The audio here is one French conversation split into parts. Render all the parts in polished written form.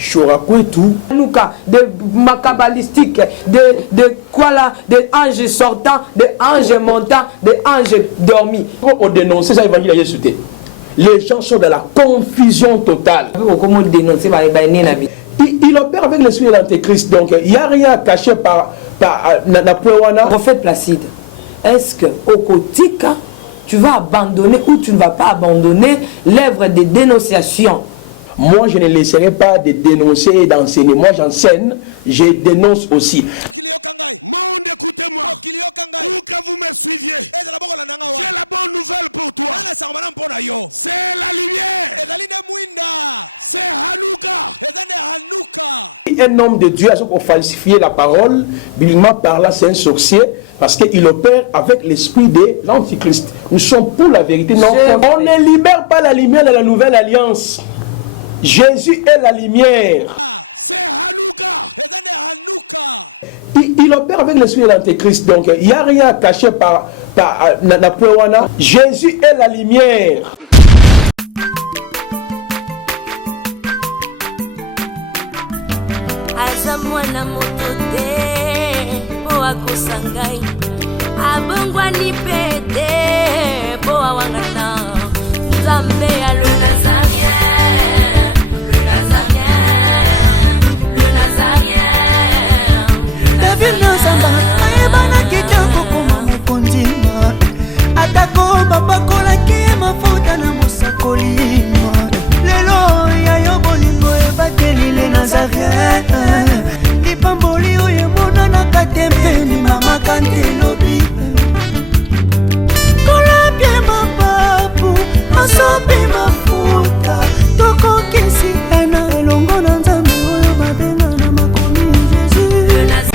Chorakwetu, de macabalistique, de quoi là, de anges sortants, de anges montants, de anges dormis. On dénonce ça, évangile à Jésus. Les gens sont dans la confusion totale. Comment dénoncer il opère avec l'esprit de l'antéchrist, donc il n'y a rien caché par Napoléon. Prophète Placide, est-ce que au Kotika, tu vas abandonner ou tu ne vas pas abandonner l'œuvre de dénonciation? Moi, je ne laisserai pas de dénoncer et d'enseigner. Moi, j'enseigne, je dénonce aussi. Un homme de Dieu a falsifié la parole, bibliquement par là, c'est un sorcier, parce qu'il opère avec l'esprit de l'antichrist. Nous sommes pour la vérité. Non, on ne libère pas la lumière de la nouvelle alliance. Jésus est la lumière. Il opère avec l'esprit de l'antéchrist, donc il n'y a rien caché par Napoléon. Jésus est la lumière. Mwana moto te po akosangai abongwani pete po awangata Nzambe ya le Nazarien, le Nazarien, le Nazarien. David Nzamba ayebana kitoko koma mokondima atako babakolaki mafuta na mosakolima lelo ya yo bolingo ebateli le Nazarien. Pamboli oye mona na katempeni mama kantelobi kola pie mapapu masopi mafuta toko kisi ena elongo na Nzambe oyo babenga na makomi Jésus.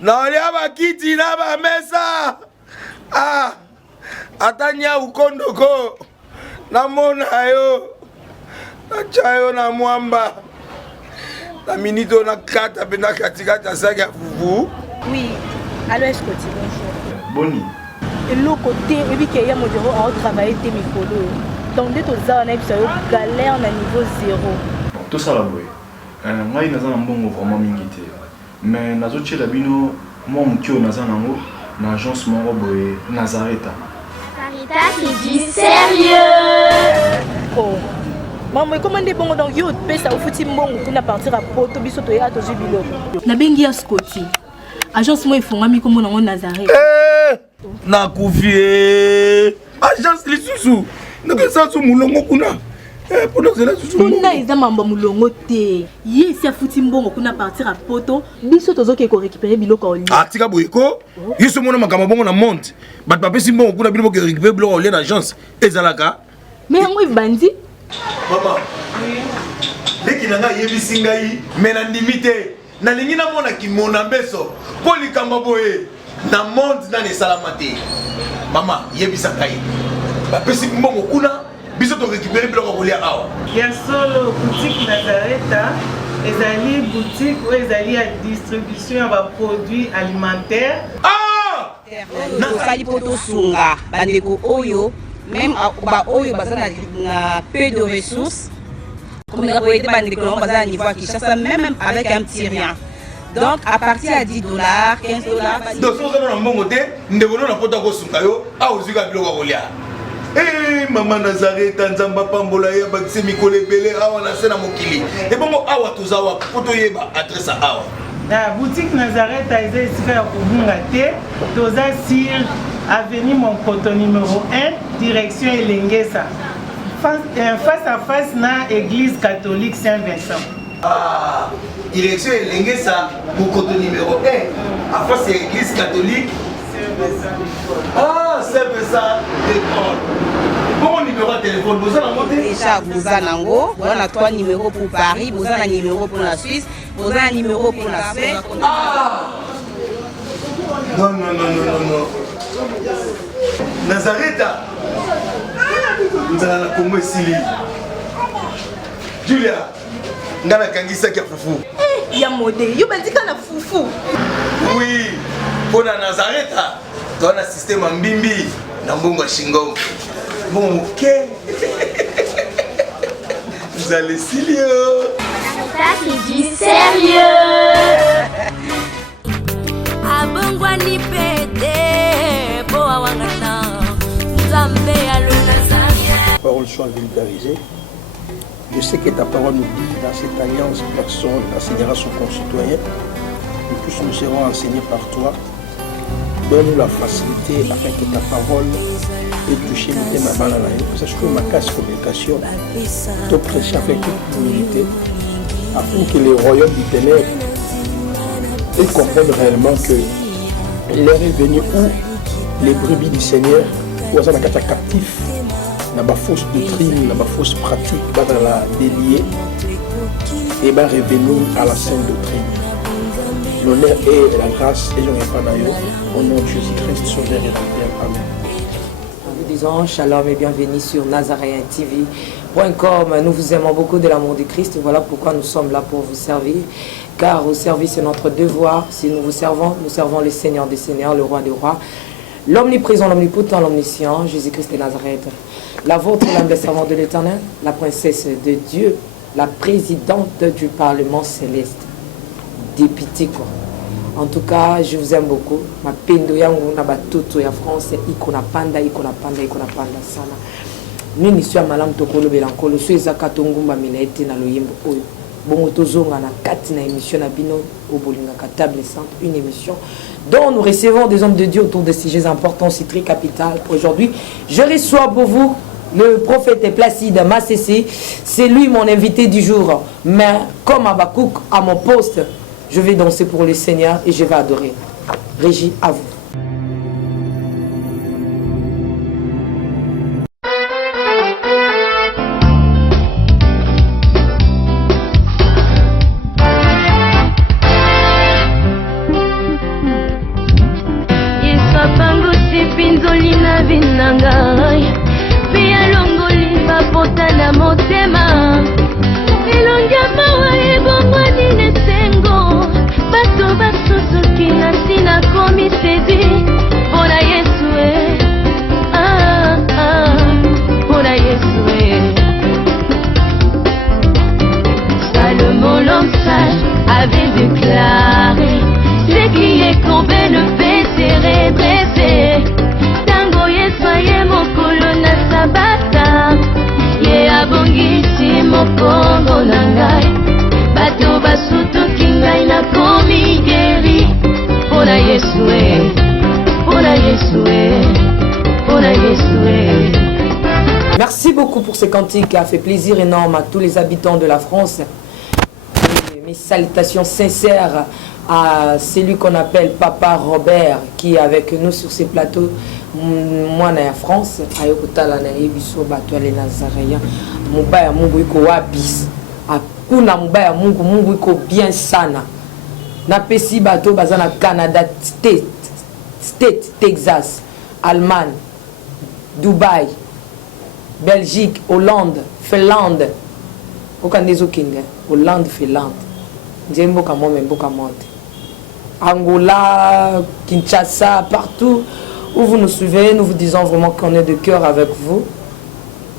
naolia bakiti na bamesa atanya ukondoko namona yo nachayo na mwamba na minito na kata pena katikata saki ya fufu. Oui, alors est-ce que tu bonjour Boni et l'autre côté et puis qu'il y a mon bureau à travailler tes micros donc dès que ça on a eu galère na niveau 0 tout ça là boy ngai naza na mbongo vraiment mingi te mais nazo tchela bino moi mukio naza nango na agence moko boye Nazareta. C'est du sérieux. Oh maman comment des bongo donc yo pesa ufuti mbongo kuna partir à poto biso to ya to jubilo na bengi ya Scotty agence mo ifungami komona ngo Nazareth na kufie agence lisusu nakesa su mulongo kuna pour cela susu kuna eza mambo mulongo te ye si afuti mbongo kuna partir à poto biso tozoke ko récupérer biloko oli atika boyeko yeso mona makamba bongo na monte bat papesi mbongo kuna bino ko récupérer biloko oli na agence ezalaka mais yango bandi mama leki nanga yebisi ngai mais na ndimite na lingi na mona kimona mbeso po likamba boye na monte na ne salamate mama yebisa ngai bapesi mbongo kuna biso to récupérer biloko kolia awa ya solo boutique Nazareta ezali boutique où ezali ya distribution ya ba produits alimentaires na sali poto sunga bandeko oyo même ba oyo bazana na peu de ressources comme la boîte bandeko bazana niveau à Kinshasa même avec un petit rien. Donc à partir à $10, $15 donc so na mbongo te ndebono na poto ko sunga yo a uzika biloko kolia. Maman Nazareta Nzamba pambola ya bakise mikolo ebele awa na sena mokili et bongo awa tozawa poto yeba adresse awa la boutique Nazareta eza esika ya kobunga te toza sur avenue Monkoto numéro 1 direction Elengesa face à face na église catholique Saint-Vincent. Direction Elengesa Monkoto numéro 1 à face à église catholique Saint-Vincent d'école. Bon numéro de téléphone, vous avez monté déjà vous avez on a 3 numéros pour Paris, vous avez un numéro pour la Suisse, vous avez un numéro pour la Suède. Non. Nazareta. Nous allons la Congo ici. Julia, nous allons kangisa kia fufu. Ya modé, yo bandika na fufu. Oui, pour la Nazareta. Toi, un système en bimbi, dans Mbongo Shingo. Bon, ok. Vous allez sérieux. Carita qui dit sérieux. Abongwani pédé, boa wangana, Zambé aluna. Paroles soient vulgarisées. Je sais que ta parole nous dit dans cette alliance, personne enseignera son concitoyen. Nous tous nous serons enseignés par toi. Donne-nous la facilité afin que ta parole ait touché le thème à Bananaï. Sache que ma casse communication te prêche avec toute humilité afin que les royaumes du ténèbre comprennent réellement que l'heure est venue où les brebis du Seigneur, où on a captif, n'a pas fausse doctrine, n'a pas fausse pratique, pas dans la délier, et bien revenir à la sainte doctrine. L'honneur et la grâce, et j'en ai pas d'ailleurs, au nom de Jésus-Christ, Sauveur et Rédempteur. Amen. En vous disant shalom et bienvenue sur Nazaréen TV.com. Nous vous aimons beaucoup de l'amour du Christ. Voilà pourquoi nous sommes là pour vous servir. Car au service, c'est notre devoir. Si nous vous servons le Seigneur des Seigneurs, le Roi des Rois, l'omniprésent, l'omnipotent, l'omniscient, Jésus-Christ de Nazareth. La vôtre, l'humble servante de l'Éternel, la princesse de Dieu, la présidente du Parlement céleste. Député quoi. En tout cas, je vous aime beaucoup. Ma pendo yangu na batoto ya France iko na panda sana. Nini sio malamu tokolo belankolo sio ezaka ngumba minaete na loyembo oyo. Bongo tozonga na kati na émission na bino au bolinga table centre, une émission dont nous recevons des hommes de Dieu autour de sujets importants, c'est très capital. Aujourd'hui, je reçois pour vous le prophète Placide Massessi. C'est lui mon invité du jour. Mais comme Abakouk à mon poste, je vais danser pour le Seigneur et je vais adorer. Régie, à vous. Merci beaucoup pour ce cantique qui a fait plaisir énorme à tous les habitants de la France. Et mes salutations sincères à celui qu'on appelle Papa Robert qui est avec nous sur ces plateaux. Moi, na France, ayokutala na ebiso bato les Nazaréens. Mubaya Mungu iko wabis. Akuna mubaya Mungu iko bien sana. Na pesi bato bazana Canada, State, Texas, Allemagne, Dubaï, Belgique, Hollande, Finlande. Hollande, Finlande. Mboka monte. Angola, Kinshasa, partout où vous nous suivez, nous vous disons vraiment qu'on est de cœur avec vous.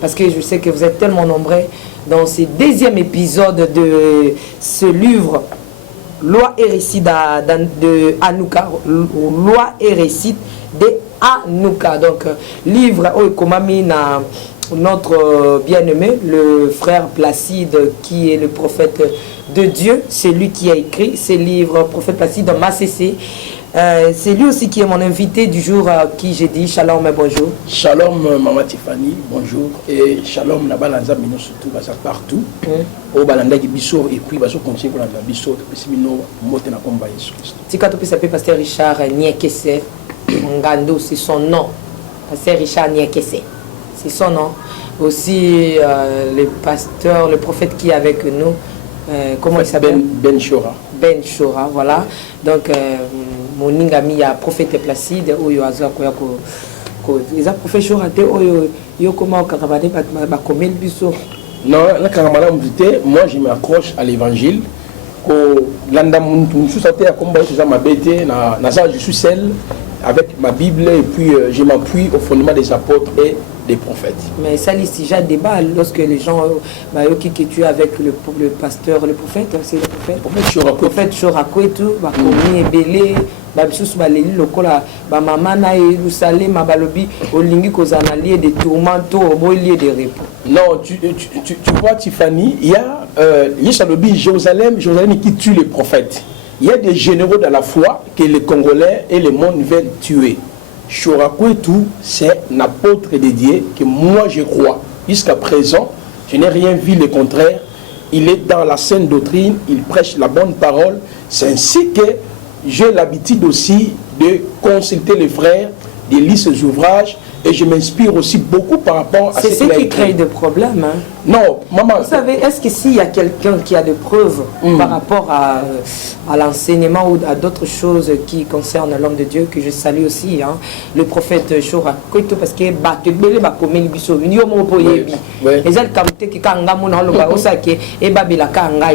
Parce que je sais que vous êtes tellement nombreux dans ce deuxième épisode de ce livre, Loi et récit de Hanouka. Loi et récit de Hanouka. Donc, livre Oikomamina. Notre bien-aimé, le frère Placide, qui est le prophète de Dieu, c'est lui qui a écrit ces livres, prophète Placide Massessi. C'est lui aussi qui est mon invité du jour, à qui j'ai dit shalom et bonjour. Shalom Maman Tiffany, bonjour. Et shalom la balanza mino surtout partout. Au balanda qui biso et puis baso continue pour la biso parce que mino mote na combat Jésus Christ. Tika to peut pasteur Richard Niekese Ngando, c'est son nom. Pasteur Richard Niekese. C'est son nom. Aussi le pasteur, le prophète qui est avec nous, comment il s'appelle? Ben Chora. Ben Chora, voilà. Donc, mon ami a prophète Placide, où il y a un prophète Chora, il y a comment on non, moi je m'accroche à l'évangile. Je suis seul avec ma Bible et puis je m'appuie au fondement des apôtres et des prophètes. Mais ça, il y a débat lorsque les gens, qui tu es avec le pasteur, le prophète, c'est le prophète Chorako et tout, Bakomi et Belé, Babsus Baleli, Lokola, Bamamana et Lusalem, Mabalobi, Olingi Kozanali, des tourmentos, au boilier des repos. Non, tu vois, Tiffany, il y a Jérusalem qui tue les prophètes. Il y a des généraux dans la foi que les Congolais et le monde veulent tuer. Chorako et tout, c'est un apôtre dédié que moi je crois. Jusqu'à présent, je n'ai rien vu le contraire. Il est dans la saine doctrine, il prêche la bonne parole. C'est ainsi que j'ai l'habitude aussi de consulter les frères, de lire ses ouvrages. Et je m'inspire aussi beaucoup par rapport à ce qu'il a écrit. C'est ce qui crée des problèmes. Hein? Non, maman. Vous savez, est-ce que s'il y a quelqu'un qui a des preuves par rapport à l'enseignement ou à d'autres choses qui concernent l'homme de Dieu, que je salue aussi, hein, le prophète Chora, parce que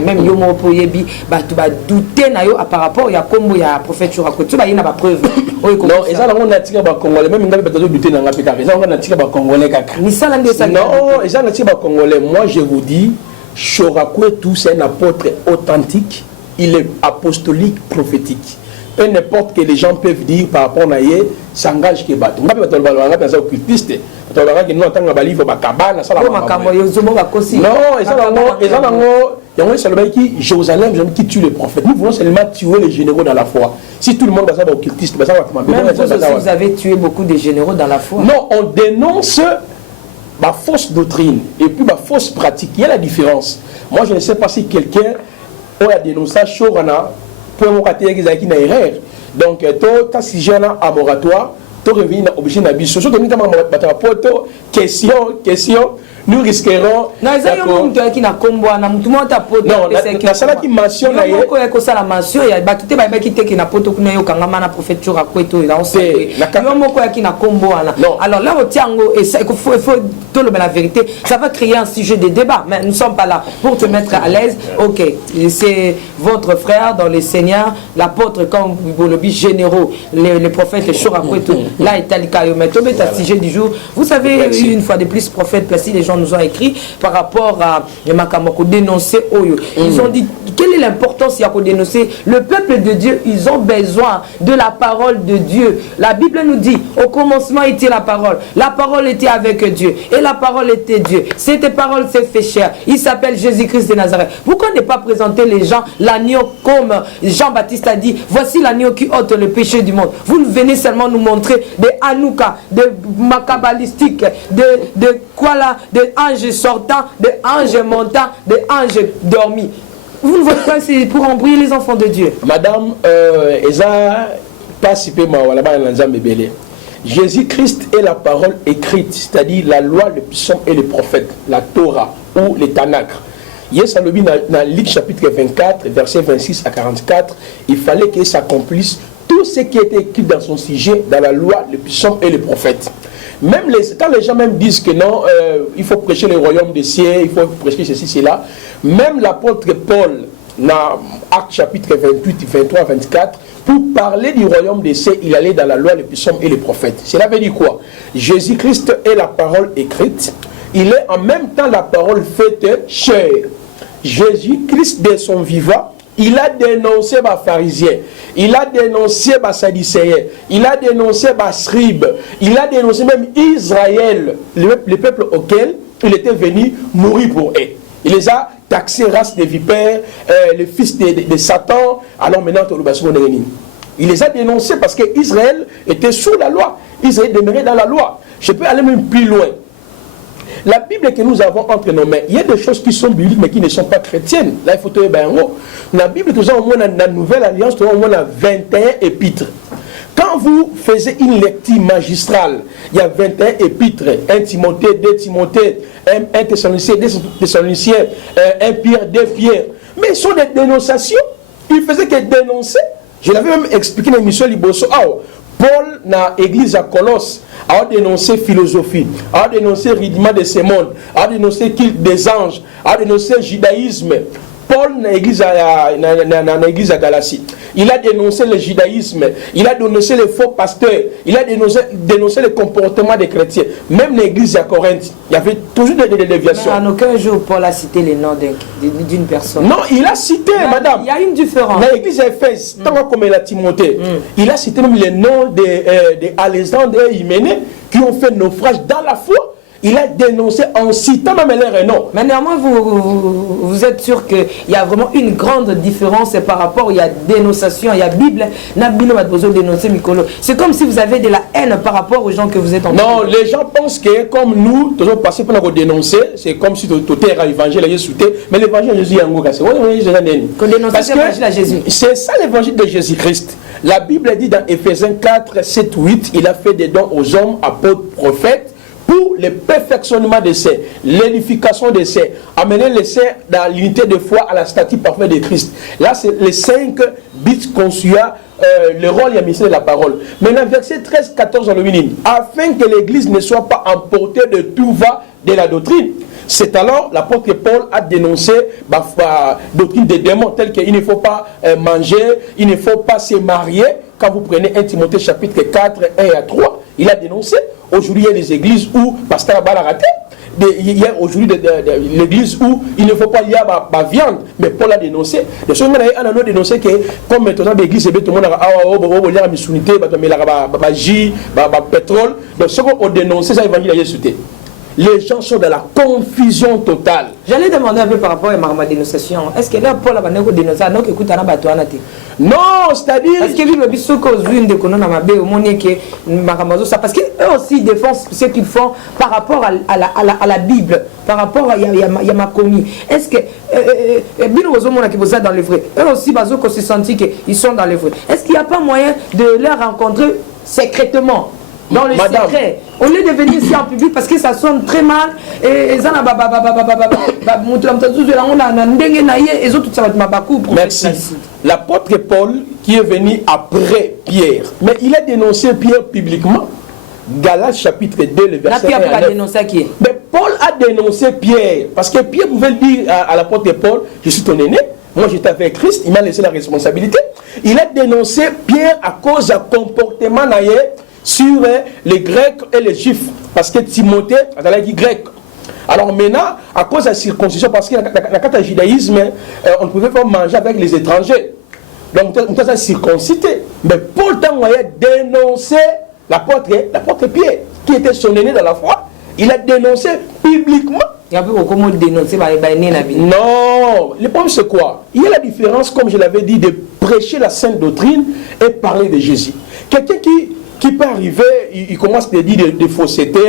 même yomo poyebi douter na yo par rapport ya kombo ya prophète Chora ko tu ba yina ba preuve non eza lango na tika ba congolais même ngabe bato douter na ngapeka eza lango na tika ba congolais kaka ni sala ndio ça non eza na tika ba congolais. Moi je vous dis Chorako tout c'est un apôtre authentique, il est apostolique prophétique. Peu n'importe que les gens peuvent dire par rapport à yé s'engage que bato ngabe bato balanga dans occultiste bato balanga que nous entendre ba livre ba kabana sala ba makambo yo zomo ba kosi non eza lango Jérusalem, qui tue les prophètes. Nous voulons seulement tuer les généraux dans la foi. Si tout le monde va occultiste, même vous avez tué beaucoup de généraux dans la foi. Non, on dénonce ma fausse doctrine et puis ma fausse pratique. Il y a la différence. Moi, je ne sais pas si quelqu'un a dénoncé Chorana pour mon côté qui n'a erreur. Donc, toi, si j'ai un moratoire, tu reviens obligé d'habiter. Surtout que nous avons question. Nous risquerons. Non, il y a un qui n'a combo, na sala qui mentionne la mention, il y a batute ba qui te qui n'a poto kuna yo kangama na prophète Chora kweto il a enseigné. Yo moko qui n'a combo ana. Alors là au tiango et il faut tout le la vérité, ça va créer un sujet de débat, mais nous ne sommes pas là pour te mettre à l'aise. OK, c'est votre frère dans le Seigneur, l'apôtre comme vous le dites généraux, les prophètes Chora kweto. Là est alikayo mais tombe ta sujet du jour. Vous savez une fois de plus prophète placé les gens nous ont écrit par rapport à Makamoko dénoncer Oyo. Ils ont dit quelle est l'importance à dénoncer le peuple de Dieu. Ils ont besoin de la parole de Dieu. La Bible nous dit au commencement était la parole était avec Dieu et la parole était Dieu. Cette parole s'est fait chair. Il s'appelle Jésus-Christ de Nazareth. Pourquoi ne pas présenter les gens l'agneau comme Jean-Baptiste a dit, voici l'agneau qui ôte le péché du monde. Vous venez seulement nous montrer des Hanouka, des macabalistiques, de quoi là, des anges sortants, des anges montants, des anges dormis. Vous ne voyez pas, c'est pour embrouiller les enfants de Dieu. Madame, Jésus-Christ est la parole écrite, c'est-à-dire la loi, le psaume et les prophètes, la Torah ou les Tanakh. Yes, dans Luc chapitre 24, versets 26 à 44, il fallait qu'il s'accomplisse tout ce qui était écrit dans son sujet, dans la loi, le psaume et les prophètes. Même quand les gens même disent que non, il faut prêcher le royaume des cieux, il faut prêcher ceci, cela, même l'apôtre Paul, dans Actes chapitre 28, 23, 24, pour parler du royaume des cieux, il allait dans la loi, les psaumes et les prophètes. Cela veut dire quoi? Jésus-Christ est la parole écrite, il est en même temps la parole faite chair. Jésus-Christ, de son vivant, il a dénoncé les pharisiens, il a dénoncé les sadducéens, il a dénoncé les scribes, il a dénoncé même Israël, le peuple auquel il était venu mourir pour eux. Il les a taxés race de vipères, le fils de Satan. Alors maintenant, il les a dénoncés parce qu'Israël était sous la loi. Israël demeurait dans la loi. Je peux aller même plus loin. La Bible que nous avons entre nos mains, il y a des choses qui sont bibliques mais qui ne sont pas chrétiennes. Là, il faut te dire, la Bible, nous avons au moins dans la Nouvelle Alliance, nous avons au moins 21 épîtres. Quand vous faisiez une lecture magistrale, il y a 21 épîtres, 1 Timothée, 2 Timothée, 1 Thessaloniciens, 2 Thessaloniciens, 1 Pierre, 2 Pierre. Mais ce sont des dénonciations. Il faisait que dénoncer. Je l'avais même expliqué dans l'émission Liboso. Paul, dans l'église à Colosse, a dénoncé philosophie, a dénoncé rudiment de ce monde, a dénoncé culte des anges, a dénoncé judaïsme. Paul dans l'église à Galatie, il a dénoncé le judaïsme, il a dénoncé les faux pasteurs, il a dénoncé le comportement des chrétiens. Même l'église à Corinthe, il y avait toujours des déviations. Mais en aucun jour, Paul a cité les noms d'une personne. Non, il a cité, madame. Il y a une différence. Dans l'église d'Éphèse, tant comme il a Timothée, il a cité même les noms d'Alexandre et Hyménée qui ont fait naufrage dans la foi. Il a dénoncé en citant même les noms. Mais néanmoins, vous êtes sûr qu'il y a vraiment une grande différence par rapport, il y a dénonciation, il y a Bible, c'est comme si vous avez de la haine par rapport aux gens que vous êtes en train. Non, les gens pensent que comme nous, nous sommes passés pour nous dénoncer, c'est comme si tout était l'évangile à Jésus, mais l'évangile de Jésus est un gros cassé. C'est ça l'évangile de Jésus-Christ. La Bible dit dans Éphésiens 4, 7, 8, il a fait des dons aux hommes, apôtres, prophètes, pour le perfectionnement des saints, l'édification des saints, amener les saints dans l'unité de foi à la statue parfaite de Christ. Là, c'est les 5 bits conçus, le rôle et la mission de la parole. Maintenant, verset 13, 14 dans le minimum, afin que l'Église ne soit pas emportée de tout va de la doctrine. C'est alors l'apôtre Paul a dénoncé la doctrine des démons, telle qu'il ne faut pas manger, il ne faut pas se marier. Quand vous prenez 1 Timothée chapitre 4, 1 à 3, il a dénoncé. Aujourd'hui, il y a des églises où, pasteur Abba l'a raté, il y a aujourd'hui l'église où il ne faut pas y avoir la viande, mais Paul a dénoncé. De ce moment, il a dénoncé que, comme maintenant l'église, tout le monde a misunité, pétrole. Donc, ce qu'on a dénoncé, c'est l'évangile de Jésus. Les gens sont dans la confusion totale. J'allais demander un peu par rapport à ma dénonciation. Est-ce que là, Paul a dénoncé à nous qui écoutent non, c'est-à-dire. Est-ce que le biso cause une de kono na mabe au monde que maramazo ça parce que eux aussi défendent ce qu'ils font par rapport à la Bible, par rapport à ya makomi. Est-ce que bino ozo mona qui vous dans le vrai. Eux aussi bazo ko se sentit que ils sont dans le vrai. Est-ce qu'il n'y a pas moyen de les rencontrer secrètement? Dans le secret, au lieu de venir ici en public parce que ça sonne très mal et merci. L'apôtre Paul qui est venu après Pierre, mais il a dénoncé Pierre publiquement. Galates chapitre 2, le verset 1 à 9. Mais Paul a dénoncé Pierre parce que Pierre pouvait le dire à l'apôtre Paul, je suis ton aîné. Moi j'étais avec Christ, il m'a laissé la responsabilité. Il a dénoncé Pierre à cause du comportement naïf sur les Grecs et les Juifs, parce que Timothée a dit grec. Alors maintenant, à cause de la circoncision, parce que dans le judaïsme, on ne pouvait pas manger avec les étrangers. Donc on a circoncité. Mais Paul a dénoncé l'apôtre Pierre, qui était son aîné dans la foi. Il a dénoncé publiquement. Il y a comment dénoncer non, le problème c'est quoi? Il y a la différence, comme je l'avais dit, de prêcher la sainte doctrine et parler de Jésus. Quelqu'un qui peut arriver, il commence à dire des faussetés,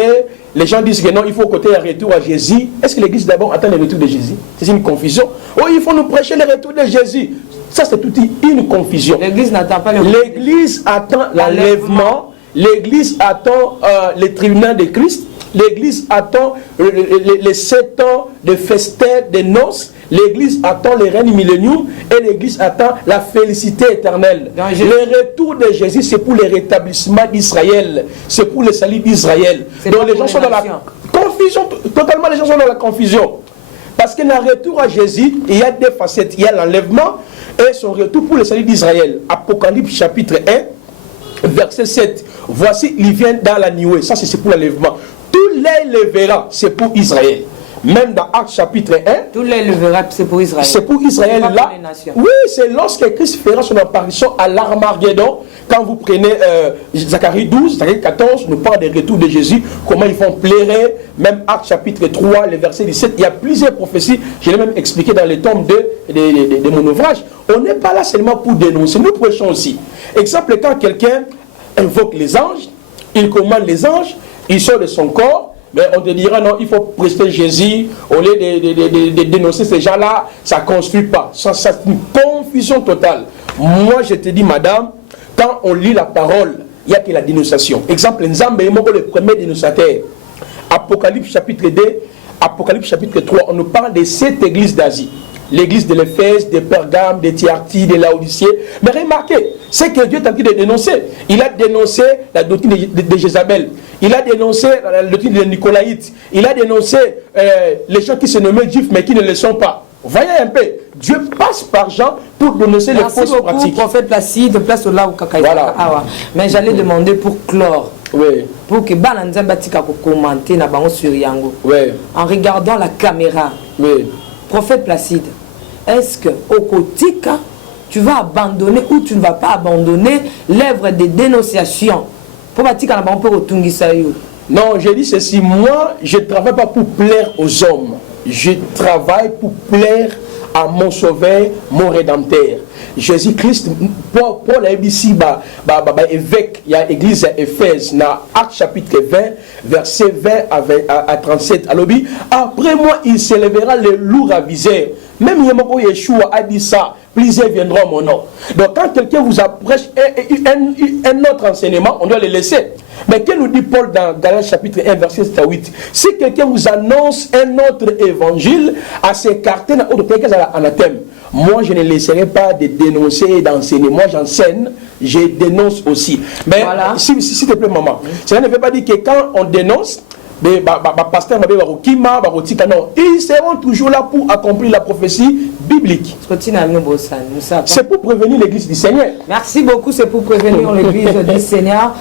les gens disent que non, il faut côté un retour à Jésus. Est-ce que l'Église d'abord attend le retour de Jésus? C'est une confusion. Oh, il faut nous prêcher le retour de Jésus. Ça, c'est tout une confusion. L'Église n'attend pas le retour. L'Église attend l'enlèvement. L'Église attend le tribunal de Christ. L'Église attend les 7 ans de festin, de noces. L'Église attend le règne millénium et l'Église attend la félicité éternelle. Le retour de Jésus, c'est pour le rétablissement d'Israël. C'est pour le salut d'Israël. Donc les gens sont dans la confusion. Totalement, les gens sont dans la confusion. Parce que dans le retour à Jésus, il y a deux facettes. Il y a l'enlèvement et son retour pour le salut d'Israël. Apocalypse chapitre 1, verset 7. Voici, il vient dans la nuée. Ça, c'est pour l'enlèvement. Tous les lèvera, c'est pour Israël. Même dans Actes chapitre 1, tous les lèvera, c'est pour Israël. C'est pour Israël là. Oui, c'est lorsque Christ fera son apparition à l'Armageddon. Quand vous prenez Zacharie 12, Zacharie 14, nous parle des retours de Jésus, comment ils vont plairer. Même Actes chapitre 3, le verset 17, il y a plusieurs prophéties. Je l'ai même expliqué dans les tomes de mon ouvrage. On n'est pas là seulement pour dénoncer, nous prêchons aussi. Exemple, quand quelqu'un invoque les anges, il commande les anges, il sort de son corps. Mais on te dira non, il faut prester Jésus, au lieu de dénoncer ces gens-là, ça ne construit pas. Ça, c'est une confusion totale. Moi, je te dis, madame, quand on lit la parole, il n'y a que la dénonciation. Exemple, Nzambe est le premier dénonciateur. Apocalypse chapitre 2, Apocalypse chapitre 3, on nous parle de 7 églises d'Asie. L'église de l'Éphèse, de Pergame, de Thyatire, de Laodicée. Mais remarquez, c'est que Dieu est en train de dénoncer. Il a dénoncé la doctrine de Jézabel. Il a dénoncé la doctrine de Nicolaïte. Il a dénoncé les gens qui se nommaient juifs mais qui ne le sont pas. Voyez un peu, Dieu passe par Jean pour dénoncer les fausses pratiques. Merci beaucoup, prophète Placide, place au là où Kakaï. Voilà. Mais j'allais demander pour clore. Oui. Pour que Bananza Batika commenter na bango sur Yango. Oui. En regardant la caméra. Oui. Prophète Placide, est-ce que au Kotika, tu vas abandonner ou tu ne vas pas abandonner l'œuvre de dénonciation pour Batika na bango pour Tungisa yo? Non, j'ai dit ceci, moi, je ne travaille pas pour plaire aux hommes. Je travaille pour plaire à mon sauveur, mon rédempteur. Jésus-Christ, Paul a dit ici, évêque, il y a l'église à Éphèse, dans Actes chapitre 20, verset 20 à 37. Alors, après moi, il s'élèvera le lourd avisé. Même Yeshua a dit ça, plusieurs viendront à mon nom. Donc, quand quelqu'un vous apprêche un autre enseignement, on doit le laisser. Mais que nous dit Paul dans Galates chapitre 1, verset 7 à 8? Si quelqu'un vous annonce un autre évangile, à s'écarter dans autre pays anathème. Moi, je ne laisserai pas de dénoncer et d'enseigner. Moi, j'enseigne, je dénonce aussi. Mais, voilà. S'il te plaît, maman, cela ne veut pas dire que quand on dénonce, pasteur non, ils seront toujours là pour accomplir la prophétie biblique. C'est pour prévenir l'église du Seigneur. Merci beaucoup, c'est pour prévenir l'église du Seigneur.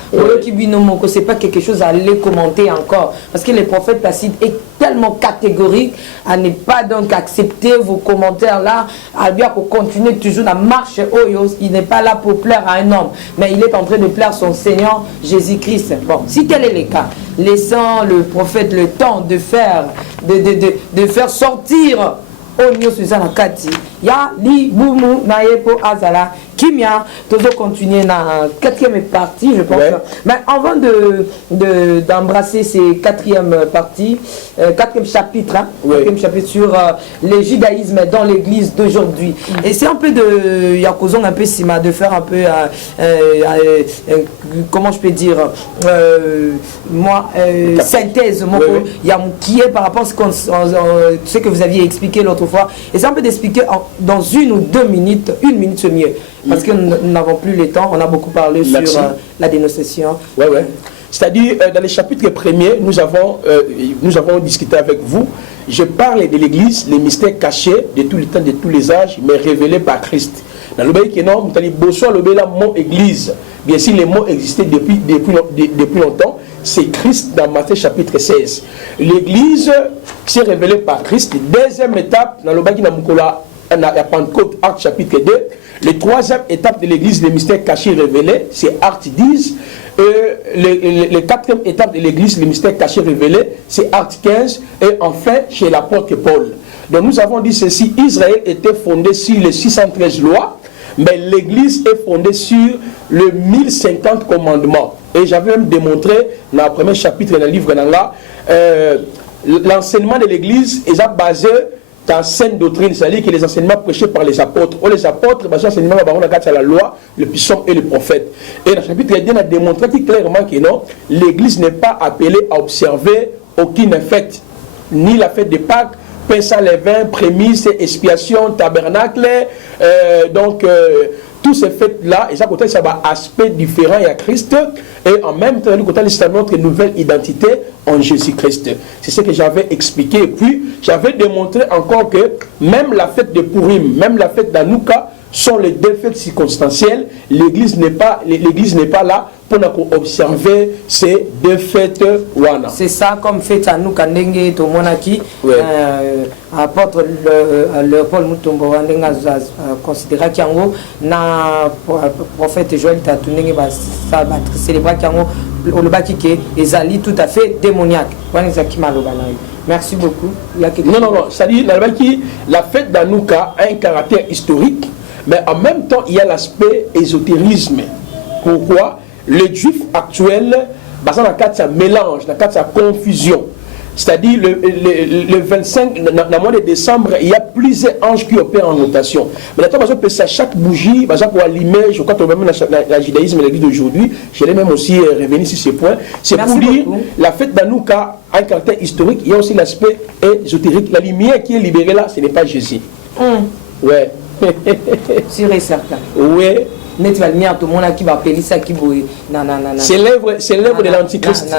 C'est pas quelque chose à aller commenter encore, parce que le prophète Placide est tellement catégorique à ne pas donc accepter vos commentaires là, à bien continuer toujours la marche. Il n'est pas là pour plaire à un homme, mais il est en train de plaire son Seigneur Jésus-Christ. Bon, si tel est le cas, laissant le prophète le temps de faire sortir Onyo Suzana Kati, ya li boumou naye po azala kimia, toujours continuer dans quatrième partie, je pense. Ouais. Mais avant d'embrasser ces quatrième partie, quatrième chapitre, hein, ouais. Quatrième chapitre sur le judaïsme dans l'église d'aujourd'hui. Et c'est un peu de Yakozong, un peu Sima, de faire un peu comment je peux dire synthèse, qui est par rapport à ce que vous aviez expliqué l'autre fois. Et c'est un peu d'expliquer dans 1 ou 2 minutes, 1 minute c'est mieux. Parce que nous n'avons plus le temps, on a beaucoup parlé sur la dénonciation. Ouais. C'est-à-dire, dans les chapitres premiers, nous avons discuté avec vous. Je parle de l'Église, les mystères cachés de tout le temps, de tous les âges, mais révélés par Christ. Dans le pays qui est non, vous allez bosser le mot Église. Bien sûr, les mots existaient depuis longtemps. C'est Christ dans Matthieu chapitre 16. L'Église s'est révélée par Christ. Deuxième étape, dans le pays qui est à Pentecôte, Actes chapitre 2. La troisième étape de l'église, les mystères cachés révélés, c'est Actes 10. La quatrième étape de l'église, les mystères cachés révélés, c'est Actes 15. Et enfin, chez l'apôtre Paul. Donc nous avons dit ceci, Israël était fondé sur les 613 lois, mais l'église est fondée sur le 1050 commandements. Et j'avais même démontré dans le premier chapitre dans le livre l'enseignement de l'église est basé dans saine doctrine, c'est-à-dire que les enseignements prêchés par les apôtres, ou les apôtres, l'enseignement de la loi, le puissant et le prophète. Et dans le chapitre 1, on a démontré clairement que non, l'église n'est pas appelée à observer aucune fête, ni la fête de Pâques, pain sans levain, prémices, expiation, tabernacle, tous ces fêtes-là, et ça, ça va aspect différent à Christ, et en même temps, c'est notre nouvelle identité en Jésus-Christ. C'est ce que j'avais expliqué. Et puis, j'avais démontré encore que même la fête de Purim, même la fête d'Anouka, sont les deux fêtes circonstancielles. L'église n'est pas là pour observer ces deux fêtes. C'est ça, comme fête Anouka Ndenge to Monaki, apôtre Léopold Mutombo Ndenga considéra qu'yango na prophète Joël Tatunenge va célébrer qu'yango le bakike ezali tout à fait démoniaque. Merci beaucoup. Non, c'est-à-dire la fête d'Anouka a un caractère historique, mais en même temps il y a l'aspect ésotérisme. Pourquoi? Les juifs actuels, dans le cas de sa mélange, dans le cas de sa confusion. C'est-à-dire le 25, dans le mois de décembre, il y a plusieurs anges qui opèrent en rotation. Mais maintenant, à chaque bougie, pour allumer, je crois que même la judaïsme et l'église d'aujourd'hui, je l'ai même aussi revenu sur ce point. C'est pour dire, la fête d'Anouka a un caractère historique, il y a aussi l'aspect ésotérique. La lumière qui est libérée là, ce n'est pas Jésus. Ouais. Sûr et certain. Ouais. C'est l'œuvre de l'Antichrist.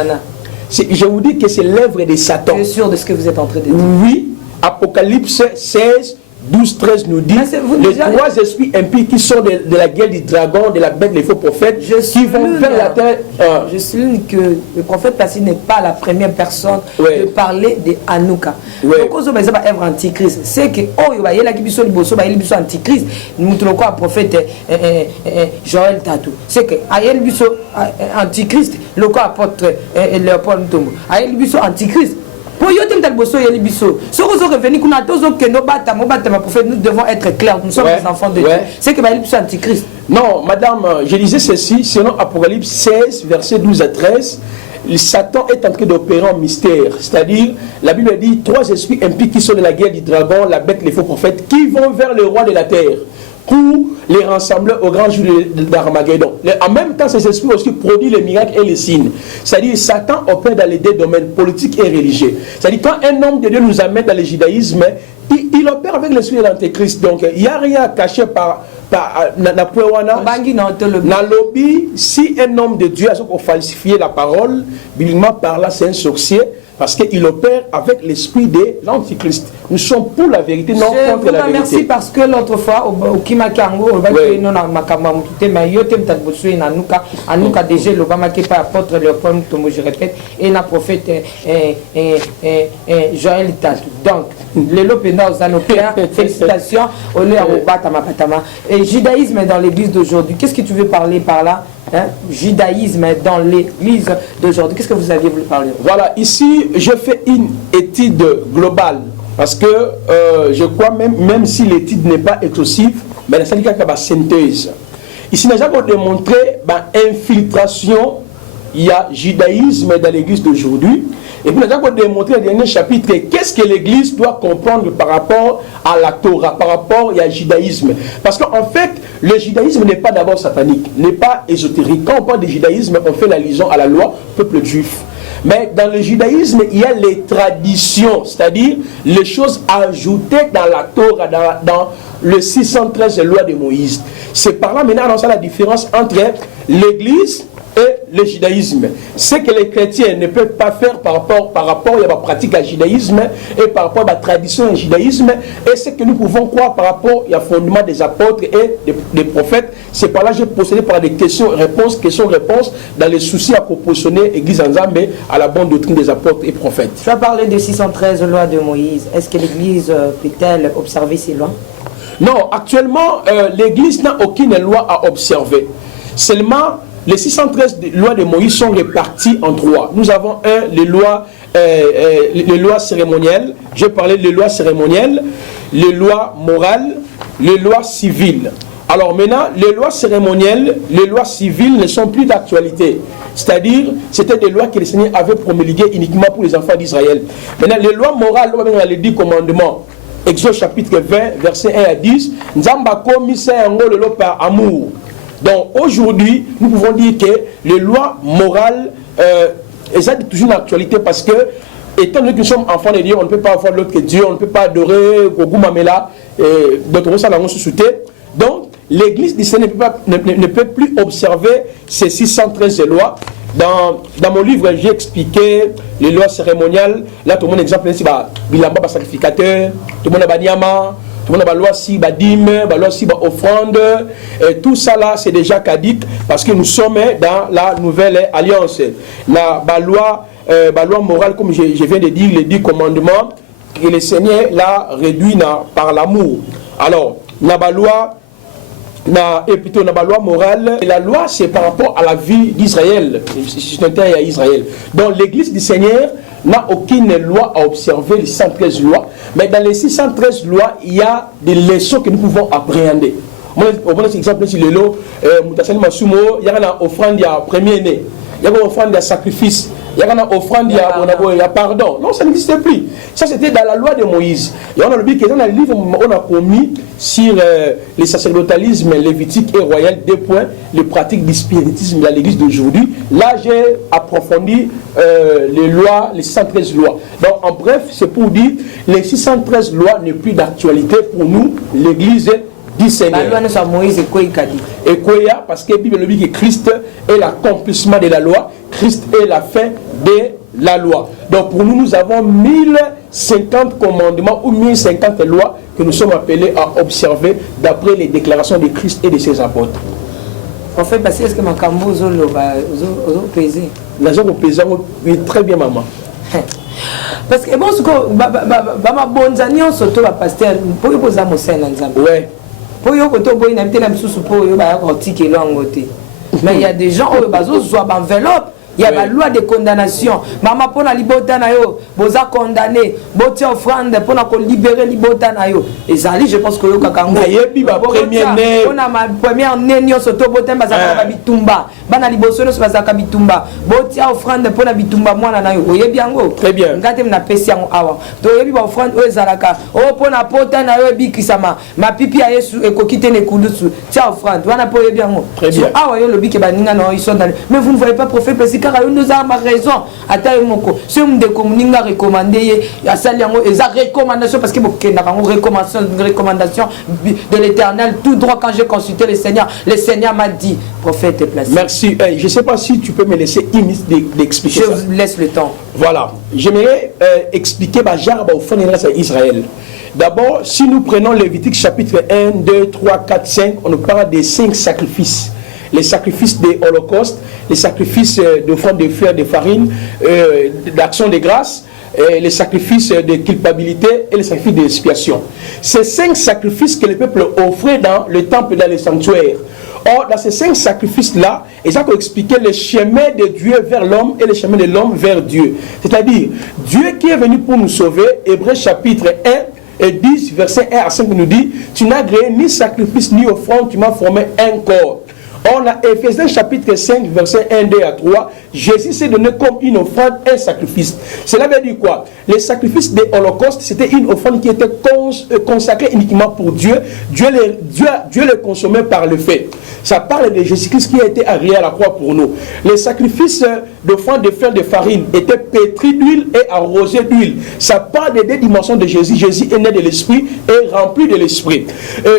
Je vous dis que c'est l'œuvre de Satan. Je suis sûr de ce que vous êtes en train de dire. Oui, Apocalypse 16, 12-13 nous dit les trois esprits impies qui sont de la guerre du dragon, de la bête, les faux prophètes, qui vont vers la terre. Je souligne que le prophète Passy n'est pas la première personne de parler de Hanouka. Donc, on va dire œuvre antichrist. C'est que, oh, il y a qui sont les antichrist. Nous avons le prophète Joël Tatou. C'est que, il y a les antichrist, le quoi apôtre Léopold Ntombo. Il y a les antichrist. Pour yo tem talboso yeli biso. Ce que vous revenez qu'on a tous que nos bata prophète, nous devons être clairs. Nous sommes les enfants de Dieu. C'est que yeli biso antichrist. Non, madame, je disais ceci, selon Apocalypse 16 versets 12 à 13. Satan est en train d'opérer en mystère, c'est-à-dire la Bible dit trois esprits impies qui sont de la guerre du dragon, la bête, les faux prophètes, qui vont vers le roi de la terre pour les rassembler au grand jour d'Armageddon. En même temps, ces esprits aussi produisent les miracles et les signes. C'est-à-dire Satan opère dans les deux domaines, politiques et religieux. C'est-à-dire quand un homme de Dieu nous amène dans le judaïsme, il opère avec l'esprit de l'antéchrist. Donc il n'y a rien à cacher par lobby. Si un homme de Dieu a falsifié la parole, bibliquement parlant, c'est un sorcier. Parce qu'il opère avec l'esprit de l'antichrist. Nous sommes pour la vérité, non contre la vérité. Merci parce que l'autre fois, au Kimakango, on va dire non, mais yo tem tatbosu na Hanouka déjà le bama qui pas apôtre Léopold Ntombo, je répète, et la prophète Joël Tatou. Donc, les lopena aux anopéens, félicitations, on est à Batama. Et judaïsme dans l'église d'aujourd'hui, qu'est-ce que tu veux parler par là? Judaïsme dans l'église d'aujourd'hui. Qu'est-ce que vous aviez voulu parler? Voilà, ici, je fais une étude globale. Parce que je crois, même si l'étude n'est pas exhaustive, mais ça dit qu'il y a une synthèse. Ici, nous avons démontré infiltration, il y a judaïsme dans l'église d'aujourd'hui. Et puis nous avons démontré dans le dernier chapitre qu'est-ce que l'église doit comprendre par rapport à la Torah, par rapport au judaïsme. Parce qu'en fait, le judaïsme n'est pas d'abord satanique, n'est pas ésotérique. Quand on parle de judaïsme, on fait l'allusion à la loi, peuple juif. Mais dans le judaïsme, il y a les traditions, c'est-à-dire les choses ajoutées dans la Torah, dans le 613 loi de Moïse. C'est par là maintenant on sait la différence entre l'église et le judaïsme. Ce que les chrétiens ne peuvent pas faire par rapport à la pratique du judaïsme et par rapport à la tradition du judaïsme, et ce que nous pouvons croire par rapport au fondement des apôtres et des prophètes. C'est par là que j'ai procédé par des questions-réponses dans les soucis à proportionner l'Église en Zambie à la bonne doctrine des apôtres et prophètes. Tu as parlé de 613 lois de Moïse. Est-ce que l'Église peut-elle observer ces lois? Non, actuellement, l'Église n'a aucune loi à observer. Seulement, les 613 lois de Moïse sont réparties en trois. Nous avons les lois cérémonielles. Je parlais des lois cérémonielles, les lois morales, les lois civiles. Alors maintenant, les lois cérémonielles, les lois civiles ne sont plus d'actualité. C'est-à-dire, c'était des lois que le Seigneur avait promulguées uniquement pour les enfants d'Israël. Maintenant, les lois morales, les 10 commandements. Exode chapitre 20, versets 1 à 10. Nzamba commissaire par amour. Donc aujourd'hui, nous pouvons dire que les lois morales, elles toujours l'actualité parce que, étant donné que nous sommes enfants de Dieu, on ne peut pas avoir l'autre que Dieu, on ne peut pas adorer Gogou Mamela, d'autres salons sous terre. Donc, l'église du Seigneur ne peut plus observer ces 613 lois. Dans mon livre, j'ai expliqué les lois cérémoniales. Là, tout le monde exemple, c'est Bilamba, sacrificateur, tout le monde a Banyama. Tout le monde a la loi si dîme, la loi si offrande, tout ça là c'est déjà caduc parce que nous sommes dans la nouvelle alliance. La loi morale, comme je viens de dire, les 10 commandements que le Seigneur l'a réduit par l'amour. Alors, la loi morale, et la loi c'est par rapport à la vie d'Israël, c'est un terme à Israël. Donc l'église du Seigneur n'a aucune loi à observer, les 613 lois, mais dans les 613 lois, il y a des leçons que nous pouvons appréhender. On prend exemple ici, le lot, Moutassani Masumo, il y a une offrande, il y a premier-né, il y a une offrande, il y a sacrifice, il y a une offrande, il y a pardon. Non, ça n'existe plus. Ça, c'était dans la loi de Moïse. Et on a le dit que dans le livre, on a commis sur le sacerdotalisme lévitique et royal, 2 points, les pratiques du spiritisme dans l'église d'aujourd'hui. Là, j'ai approfondi les lois, les 613 lois. Donc, en bref, c'est pour dire les 613 lois n'est plus d'actualité pour nous, l'église du Seigneur. La loi de Moïse est quoi? Et quoi? Parce que la Bible dit que Christ est l'accomplissement de la loi, Christ est la fin de la loi. Donc pour nous, nous avons 1050 commandements ou 1050 lois que nous sommes appelés à observer d'après les déclarations de Christ et de ses apôtres. En fait, parce que est-ce que ma cambo va peser? La zone pesée, oui, très bien, maman. Parce que bon, ce que ma bonzani on s'auto va pasteur pour y poser mon sein en Zambie. Ouais. Pour y avoir un il n'habite la sous pour y avoir un ticket là en côté. Mais il y a des gens qui ont soit enveloppe. Il y a la loi de condamnation. Maman, pour la liberté, vous avez condamné. Vous avez offrande pour libérer la liberté. Et ça, je pense que vous avez ma première année. On a ma première année, nous sommes tous les bitumba. Bana liboso no baza ka bitumba. Botia offrande pour la bitumba mwana na yo. Oyebi yango. Très bien. Ngate na pesi yango awa. To yebi ba offrande o ezalaka. O pona pota na yo bikisama. Ma pipi ya Yesu ekokite ne kulusu. Tia offrande. Wana po yebi yango. Très bien. Awa yo lobi ke baninga na ils sont dans. Mais vous ne voyez pas prophète parce que nous avons raison. Ata moko. Ce monde de communinga recommandé ya sali yango eza recommandation parce que bokenda kango recommandation de l'Éternel tout droit quand j'ai consulté le Seigneur m'a dit prophète est placé. Merci. Je ne sais pas si tu peux me laisser une minute d'expliquer. Je vous laisse le temps. Voilà. J'aimerais expliquer au fond de Israël. D'abord, si nous prenons Lévitique chapitre 1, 2, 3, 4, 5, on nous parle des 5 sacrifices. Les sacrifices de l'Holocauste, les sacrifices d'offrande de fleurs de farine, d'action de grâce, les sacrifices de culpabilité et les sacrifices d'expiation. Ces 5 sacrifices que le peuple offrait dans le temple, dans le sanctuaire. Or, dans ces 5 sacrifices-là, ils ont expliqué le chemin de Dieu vers l'homme et le chemin de l'homme vers Dieu. C'est-à-dire, Dieu qui est venu pour nous sauver, Hébreux chapitre 1 et 10, verset 1 à 5 nous dit, tu n'as créé ni sacrifice ni offrande, tu m'as formé un corps. On a Éphésiens chapitre 5, verset 1, 2 à 3. Jésus s'est donné comme une offrande, un sacrifice. Cela veut dire quoi? Les sacrifices de l'Holocauste, c'était une offrande qui était consacrée uniquement pour Dieu. Dieu les consommait par le fait. Ça parle de Jésus-Christ qui a été agréé à la croix pour nous. Les sacrifices d'offrande de fleurs de farine étaient pétris d'huile et arrosés d'huile. Ça parle des 2 dimensions de Jésus. Jésus est né de l'Esprit et rempli de l'Esprit.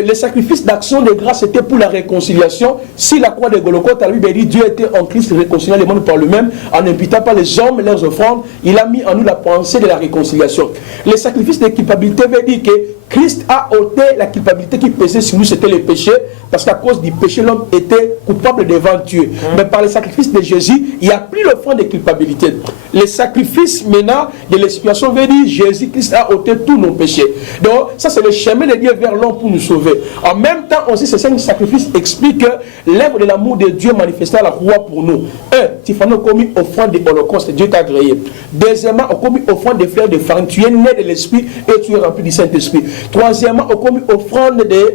Les sacrifices d'action de grâce étaient pour la réconciliation. Si la croix de Golgotha, la Bible dit Dieu était en Christ réconciliant les mondes par lui-même, en n'imputant pas les hommes leurs offrandes, il a mis en nous la pensée de la réconciliation. Les sacrifices de culpabilité veut dire que Christ a ôté la culpabilité qui pesait sur nous, c'était le péché, parce qu'à cause du péché, l'homme était coupable devant Dieu. Mais par le sacrifice de Jésus, il n'y a plus le fond de culpabilité. Les sacrifices maintenant de l'expiation veut dire Jésus-Christ a ôté tous nos péchés. Donc ça c'est le chemin de Dieu vers l'homme pour nous sauver. En même temps aussi, ces 5 sacrifices expliquent l'œuvre de l'amour de Dieu manifesté à la croix pour nous. 1. Tu fais commis offrande de l'Holocauste, Dieu t'a agréé. Deuxièmement, on commis offrande de fleurs de farine, tu es né de l'Esprit et tu es rempli du Saint-Esprit. Troisièmement, on commis offrande de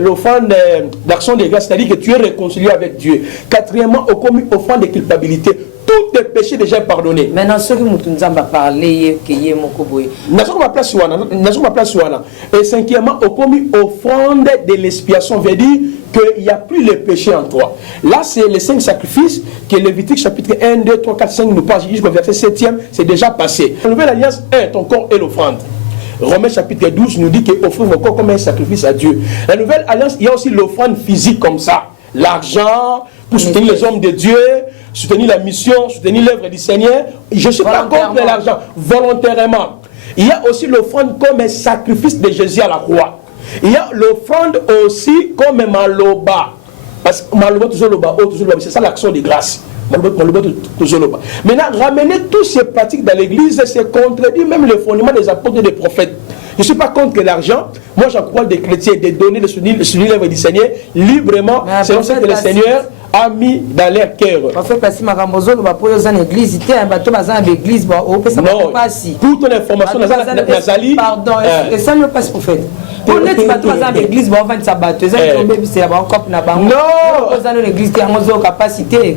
l'offrande d'action de grâce, c'est-à-dire que tu es réconcilié avec Dieu. Quatrièmement, on commis offrande de culpabilité. Tous tes péchés déjà pardonnés. Maintenant, ceux qui nous ont parlé, qui est mon coboy. Et cinquièmement, on commis offrande de l'expiation, veut dire qu'il n'y a plus le péché en toi. Là, c'est les 5 sacrifices que Lévitique chapitre 1, 2, 3, 4, 5 nous parle jusqu'au verset 7e, c'est déjà passé. La nouvelle alliance 1, ton corps est l'offrande. Romains chapitre 12 nous dit qu'offrir mon corps comme un sacrifice à Dieu. La nouvelle alliance, il y a aussi l'offrande physique comme ça. L'argent pour soutenir les hommes de Dieu, soutenir la mission, soutenir l'œuvre du Seigneur. Je ne suis pas contre l'argent, volontairement. Il y a aussi l'offrande comme un sacrifice de Jésus à la croix. Il y a l'offrande aussi comme un maloba. Parce que maloba, toujours loba, c'est ça l'action de grâce. Maintenant, ramener toutes ces pratiques dans l'église, c'est contredire même le fondement des apôtres et des prophètes. Je ne suis pas contre l'argent. Moi, j'encourage des chrétiens de donner le soutenir l'œuvre du Seigneur librement, selon ce que le Seigneur a mis dans leur cœur. En fait, parce que Marambozo va pour les églises, il y a un bateau dans l'église, non, pour ton information, Nazali. Pardon, et ça ne passe pour faire. Pour les bateaux dans l'église, on va faire bateau. C'est un cop na banque. Non, dans l'église, il y a une capacité,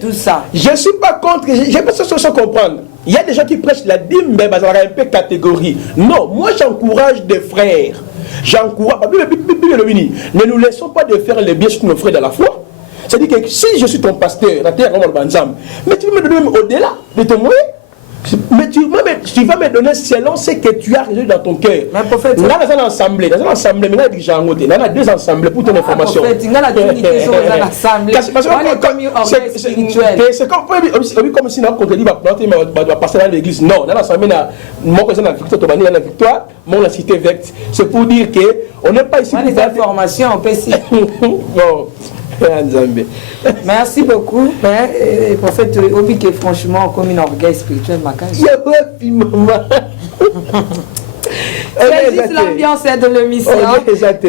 tout ça. Je ne suis pas contre, j'ai pas ça sans comprendre. Il y a des gens qui prêchent la dîme, mais ça a un peu catégorie. Non, moi j'encourage des frères. J'encourage. Ne nous laissons pas de faire les biens sur nos frères dans la foi. C'est-à-dire que si je suis ton pasteur, mais tu peux me donner au-delà de ton moyen. Mais tu vas me donner selon ce que tu as résolu dans ton cœur. Mais prophète, dans un ensemble, maintenant il y a deux ensembles pour ton information. Prophète, il y a la trinité sur l'assemblée. C'est comme si on dit va passer dans l'église. Non, dans l'assemblée, mon président a la victoire, mon la cité verte. C'est pour dire que on n'est pas ici pour faire formation, on peut si. Merci beaucoup. Prophète, que franchement, comme un orgueil spirituel, c'est juste l'ambiance de l'émission.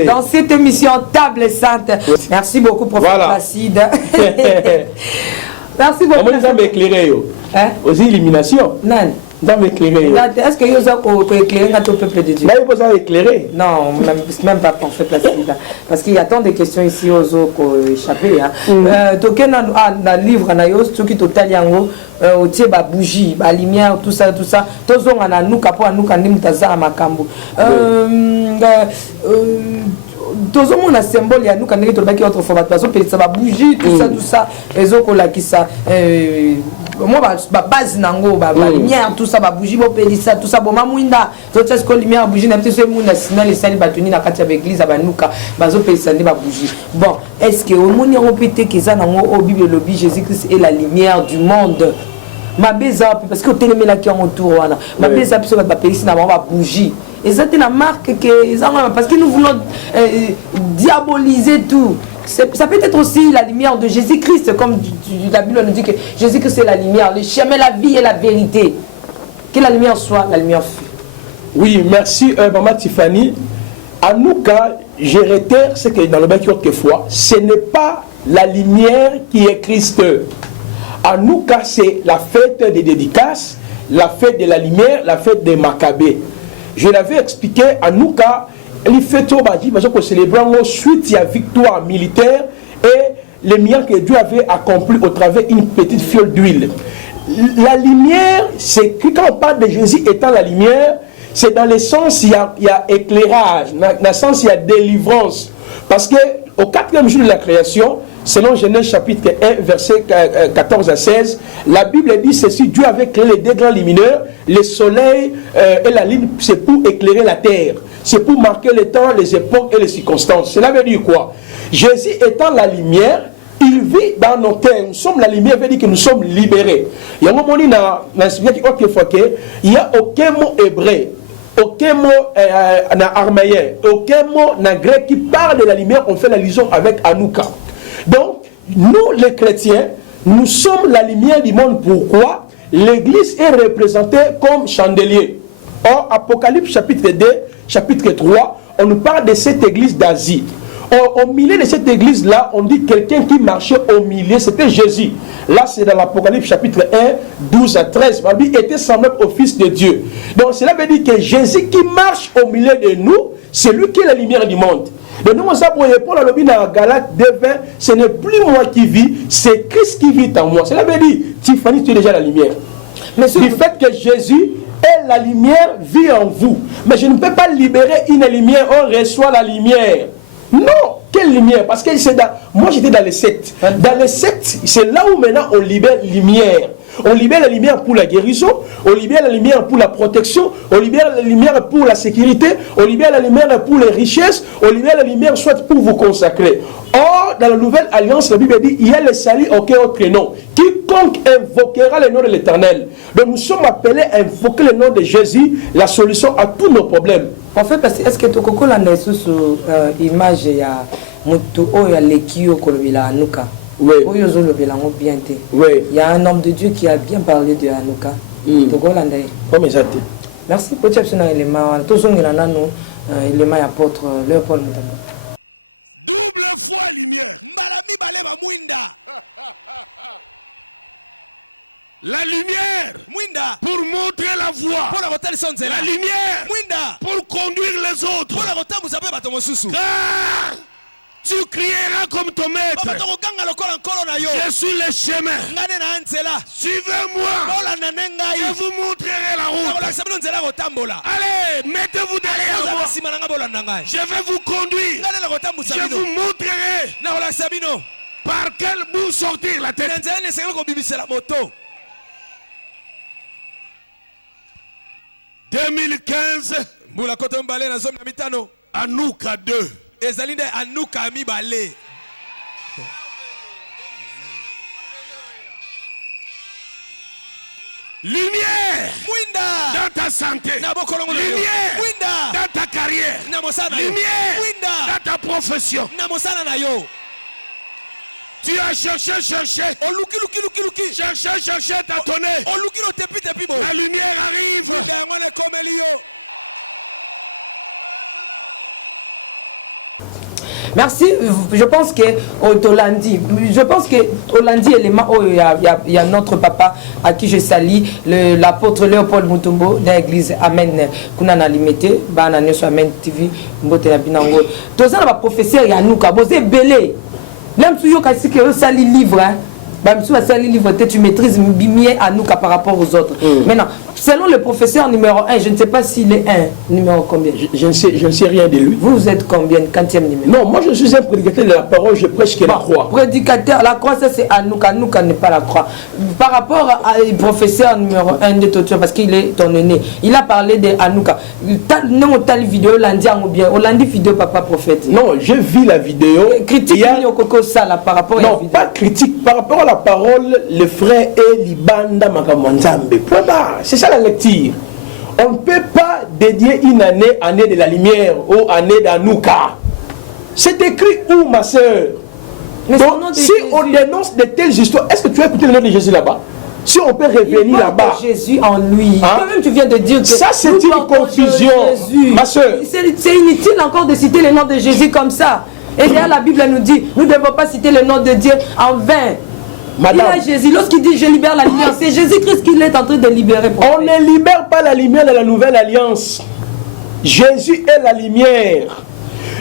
Dans cette émission Table Sainte. Merci beaucoup, prophète Placide. Merci beaucoup. Comment vous avez éclairé aux éliminations? Non. Est-ce que vous pouvez éclairer au peuple de Dieu? Là, vous avez éclairé. Non, même pas pour faire placer. Parce qu'il y a tant de questions ici aux autres qui échappent. Donc, dans le livre, tout qui total yango, au tie ba bougie, ba lumière, tout ça. Tous on a nous capo, nous quand nous taza makambo. Tous on a symbole ya nous quand nous tobaki autre fois parce que ça va bougie, tout ça. Les autres là qui ça. Moi ba base nango ba lumière tout ça ba bougie bo pelisa tout ça bo mamwinda to test ko lumière bougie na petit monde na signal les sali batuni na kati ya église ba nuka bazo pelisa ndi ba bougie. Bon, est-ce que au monde répéter que ça nango au Bible lobby Jésus-Christ est la lumière du monde? Ma beza parce que télémé là qui en autour wana ma beza parce que ba pelisa na ba bougie. Et ça c'est la marque que parce que nous voulons diaboliser tout. Ça peut être aussi la lumière de Jésus-Christ, comme la Bible nous dit que Jésus-Christ c'est la lumière, le chemin, la vie et la vérité. Que la lumière soit, la lumière fut. Oui, merci Maman Tiffany. En nous cas, je réitère ce que dans le bec quelquefois, ce n'est pas la lumière qui est Christ. En nous cas, c'est la fête des dédicaces, la fête de la lumière, la fête des Maccabées. Je l'avais expliqué en nous cas. Il fait tout parce que célébrons suite à la victoire militaire et les miracles que Dieu avait accompli au travers d'une petite fiole d'huile. La lumière, c'est que quand on parle de Jésus étant la lumière, c'est dans le sens il y a éclairage, dans le sens il y a délivrance. Parce que au 4e jour de la création, selon Genèse chapitre 1, verset 14 à 16, la Bible dit ceci: Dieu avait créé les deux grands lumineurs, le soleil et la lune, c'est pour éclairer la terre. C'est pour marquer les temps, les époques et les circonstances. Cela veut dire quoi? Jésus étant la lumière, il vit dans nos terres. Nous sommes la lumière, veut dire que nous sommes libérés. Il y a un moment il n'y a aucun mot hébreu, aucun mot en araméen, aucun mot en grec qui parle de la lumière. On fait la liaison avec Hanouka. Donc, nous les chrétiens, nous sommes la lumière du monde. Pourquoi? L'église est représentée comme chandelier. Or, Apocalypse chapitre 2, chapitre 3, on nous parle de cette église d'Asie. Au milieu de cette église-là, on dit quelqu'un qui marchait au milieu, c'était Jésus. Là, c'est dans l'Apocalypse chapitre 1, 12 à 13. Il était semblable au Fils de Dieu. Donc, cela veut dire que Jésus qui marche au milieu de nous, c'est lui qui est la lumière du monde. Donc, nous, pour répondre à l'objet dans Galates 2, 20, ce n'est plus moi qui vis, c'est Christ qui vit en moi. Cela veut dire, Tiffany, tu es déjà la lumière. Mais du fait que Jésus et la lumière vit en vous. Mais je ne peux pas libérer une lumière, on reçoit la lumière. Non, quelle lumière? Parce que moi j'étais dans les sectes. Dans les sectes, c'est là où maintenant on libère la lumière. On libère la lumière pour la guérison, on libère la lumière pour la protection, on libère la lumière pour la sécurité, on libère la lumière pour les richesses, on libère la lumière soit pour vous consacrer. Or, dans la nouvelle alliance, la Bible dit, il y a le salut aucun autre nom. Quiconque invoquera le nom de l'Éternel. Donc nous sommes appelés à invoquer le nom de Jésus, la solution à tous nos problèmes. En fait, est-ce que tu as sur l'image, il y a l'équio kolobila Hanouka? Oui. Oui. Il y a un homme de Dieu qui a bien parlé de Hanouka. Merci pour ce élément. Tous les éléments apôtres Léopold Moutamba. Merci. Je pense que Olandi, il y a notre papa à qui je salue, l'apôtre Léopold Mutombo de l'église Amen Kunana Limité, Banane sur Amen TV, Mbote Binango. Tous ça, professeur Yanouka, Bosé Belé. Même si vous avez sali livre, tu maîtrises mieux Yanouka par rapport aux autres. Maintenant, selon le professeur numéro 1, je ne sais pas s'il est numéro combien. Je ne sais rien de lui. Vous êtes combien, quantième numéro? Non, moi je suis un prédicateur de la parole, je prêche que la croix. Prédicateur, la croix, ça c'est Yanouka. Yanouka n'est pas la croix. Par rapport au professeur numéro 1 de Totio, parce qu'il est ton aîné, il a parlé de Yanouka. Non, tu as vidéo, Olandi vidéo, papa prophète. Non, j'ai vu la vidéo. Critique, par rapport à la vidéo. Non, pas critique. Par rapport à la parole, le frère est Libanda Makamonzambe. C'est ça la lecture. On ne peut pas dédier une année de la lumière ou année d'Yanouka. C'est écrit où, ma soeur? Donc, si on dénonce de telles histoires, est-ce que tu as écouté le nom de Jésus là-bas? Si on peut revenir là-bas. Jésus en lui. Toi-même, tu viens de dire que ça, c'est une confusion. Ma soeur. C'est inutile encore de citer le nom de Jésus comme ça. Et derrière, la Bible nous dit, nous ne devons pas citer le nom de Dieu en vain. Madame. Il a Jésus, lorsqu'il dit je libère la lumière, c'est Jésus-Christ qu'il est en train de libérer. On ne libère pas la lumière de la nouvelle alliance. Jésus est la lumière.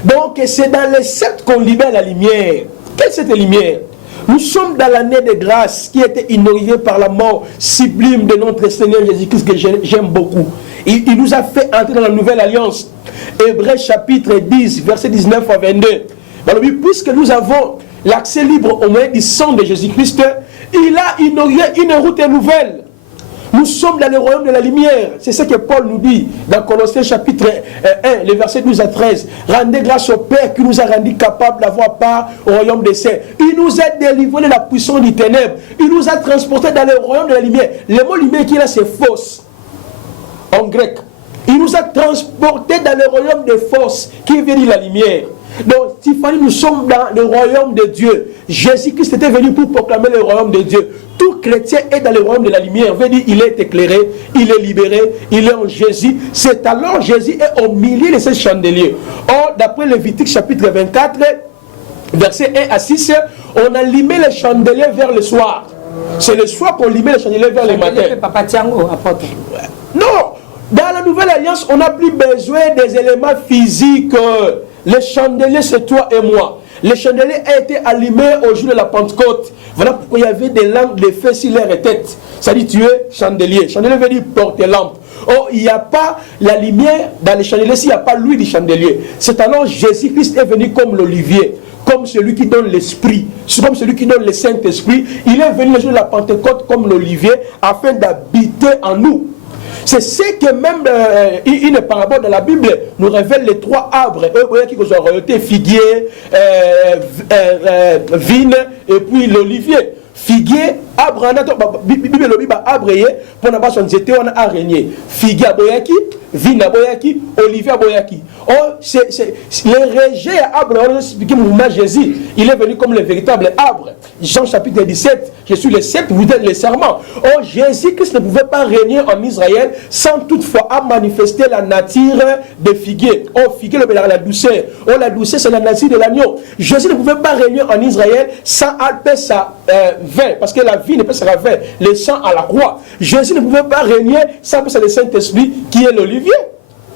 Donc c'est dans les sept qu'on libère la lumière. Quelle est cette lumière? Nous sommes dans l'année de grâce qui a été inaugurée par la mort sublime de notre Seigneur Jésus-Christ que j'aime beaucoup. Il nous a fait entrer dans la nouvelle alliance. Hébreux chapitre 10, verset 19 à 22. Alors, puisque nous avons l'accès libre au moyen du sang de Jésus-Christ, il a inauguré une route nouvelle. Nous sommes dans le royaume de la lumière. C'est ce que Paul nous dit dans Colossiens chapitre 1, les versets 12 à 13. Rendez grâce au Père qui nous a rendus capables d'avoir part au royaume des saints. Il nous a délivrés de la puissance du ténèbre. Il nous a transportés dans le royaume de la lumière. Le mot lumière qui est là, c'est fausse. En grec. Il nous a transportés dans le royaume des forces qui veut dire la lumière. Donc, Tiffany, nous sommes dans le royaume de Dieu. Jésus-Christ était venu pour proclamer le royaume de Dieu. Tout chrétien est dans le royaume de la lumière. Veut dire, il est éclairé, il est libéré, il est en Jésus. C'est alors Jésus est au milieu de ces chandeliers. Or, d'après Lévitique chapitre 24, versets 1 à 6, on a limé les chandeliers vers le soir. C'est le soir qu'on limait les chandeliers vers le matin. Papa Tiango, apôtre. Non! Dans la nouvelle alliance, on n'a plus besoin des éléments physiques. Les chandeliers, c'est toi et moi. Les chandeliers ont été allumés au jour de la Pentecôte. Voilà pourquoi il y avait des lampes de feu sur leur tête. Ça dit tu es chandelier. Chandelier veut dire porte-lampe. Or, il n'y a pas la lumière dans les chandeliers s'il n'y a pas l'huile du chandelier. C'est alors Jésus-Christ est venu comme l'olivier, comme celui qui donne l'esprit, comme celui qui donne le Saint-Esprit. Il est venu le jour de la Pentecôte comme l'olivier afin d'habiter en nous. C'est ce que même une parabole de la Bible nous révèle les trois arbres. Eux qui ont royauté, figuier, vigne et puis l'olivier. Figuier, arbre, Bible arbre pour n'avoir son zété, on a araignée. Figuier à boyaki, vigne à boyaki, olivier à boyaki. Oh, c'est les rejets à arbre, on a expliqué mouvement Jésus. Il est venu comme le véritable arbre. Jean chapitre 17, je suis le sceptre, vous êtes le serment. Oh, Jésus-Christ ne pouvait pas régner en Israël sans toutefois manifester la nature des figuiers. Oh, figuier, la douceur. Oh, la douceur, c'est la nature de l'agneau. Jésus ne pouvait pas régner en Israël sans alper sa vin, parce que la vie ne peut se vin, le sang à la croix. Jésus ne pouvait pas régner sans passer le Saint-Esprit qui est l'olivier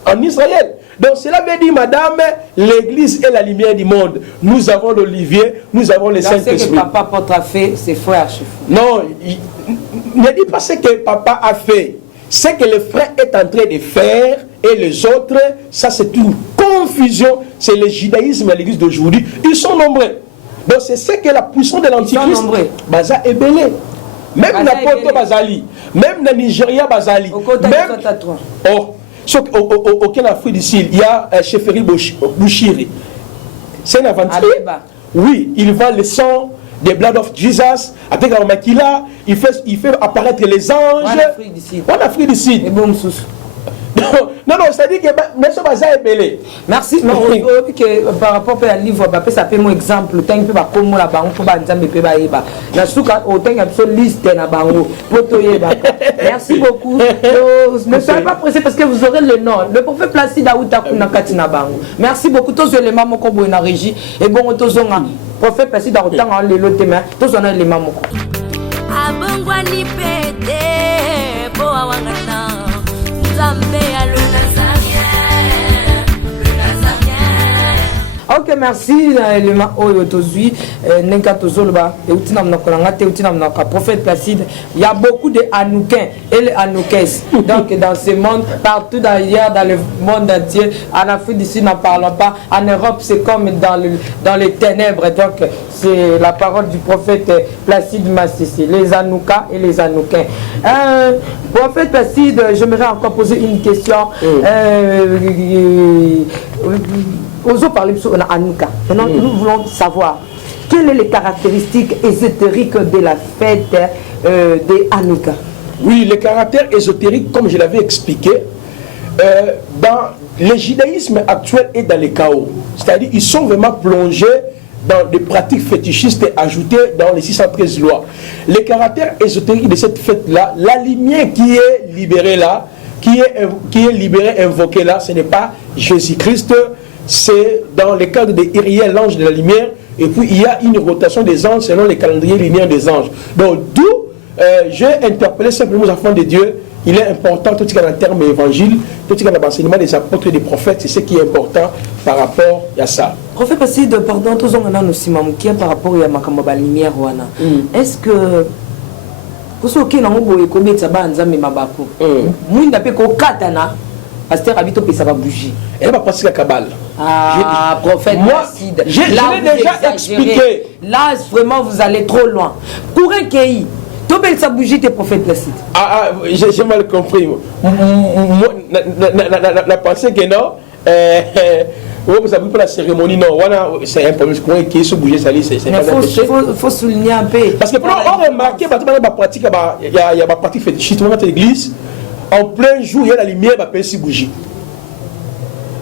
en Israël. Donc cela veut dire, madame, l'église est la lumière du monde. Nous avons l'olivier, nous avons le Saint-Esprit. Ce que papa Potre a fait, c'est frère. Non, ne dis pas ce que papa a fait. Ce que le frère est en train de faire et les autres, ça c'est une confusion. C'est le judaïsme à l'église d'aujourd'hui. Ils sont nombreux. Donc c'est ce que la puissance de l'Antichrist Baza est belé. Même na Poto Bazali, même na Nigeria Bazali, même Aucun Afrique du Sud, il y a Cheferi Bouchiri. C'est un aventurier. Oui, il vend le sang des Blood of Jesus. Avec un maquila, il fait apparaître les anges. En Afrique du Sud. Non, c'est-à-dire que M. Baza est belé. Merci. Non, par rapport au livre, ça fait mon exemple. Le temps que va comme la banque pour banzambe pe ba eba. Na suka au temps que liste na bango. Merci beaucoup. Ne soyez pas pressés parce que vous aurez le nom. Le prophète Placide Aouta kuna katina bango. Merci beaucoup tous les éléments moko bo na régie et bon tozonga. Prophète Placide Aouta en le lotema. Tous on a les éléments moko. Abongwani pete bo awangana. Ok, merci. Prophète Placide, il y a beaucoup de Hanouquins et les Hanoukès. Donc, dans ce monde, partout d'ailleurs, dans le monde entier, en Afrique du Sud, n'en parlons pas. En Europe, c'est comme dans les ténèbres. Donc, c'est la parole du prophète Placide Massissi, les Hanoukas et les Hanouquins. Prophète Placide, j'aimerais encore poser une question. Osons parler sur Hanouka. Maintenant, nous voulons savoir quelles sont les caractéristiques ésotériques de la fête des Hanouka. Oui, les caractères ésotériques, comme je l'avais expliqué, dans le judaïsme actuel est dans le chaos. C'est-à-dire qu'ils sont vraiment plongés dans des pratiques fétichistes ajoutées dans les 613 lois. Les caractères ésotériques de cette fête-là, la lumière qui est libérée là, qui est libérée, invoquée là, ce n'est pas Jésus-Christ, c'est dans le cadre de Uriel, l'ange de la lumière, et puis il y a une rotation des anges selon les calendriers linéaires des anges. Donc d'où j'ai interpellé simplement aux enfants de Dieu. Il est important, tout ce qui est en termes évangile, tout ce qui est dans l'enseignement des apôtres et des prophètes, c'est ce qui est important par rapport à ça. Prophète Placide, pardon, tous on a aussi mamoukia par rapport à ma lumière. Est-ce que vous savez que nous avons combien de sabanza mais mabako? Moi, je n'ai pas katana. Pasteur habite au Pessaba bougie. Elle va passer la cabale. Ah, prophète Placide. Je l'ai déjà expliqué. Là, vraiment, vous allez trop loin. Pour un pays, tu peux sa bougie, t'es prophète Placide. J'ai mal compris. Moi, la pensée que non. Vous avez pas la cérémonie, non. C'est un problème. Je crois que ce bouger, ça c'est il faut souligner un peu. Parce que pour on remarque, il y a une pratique fétichiste dans l'église. En plein jour, il y a la lumière, on appelle bougie.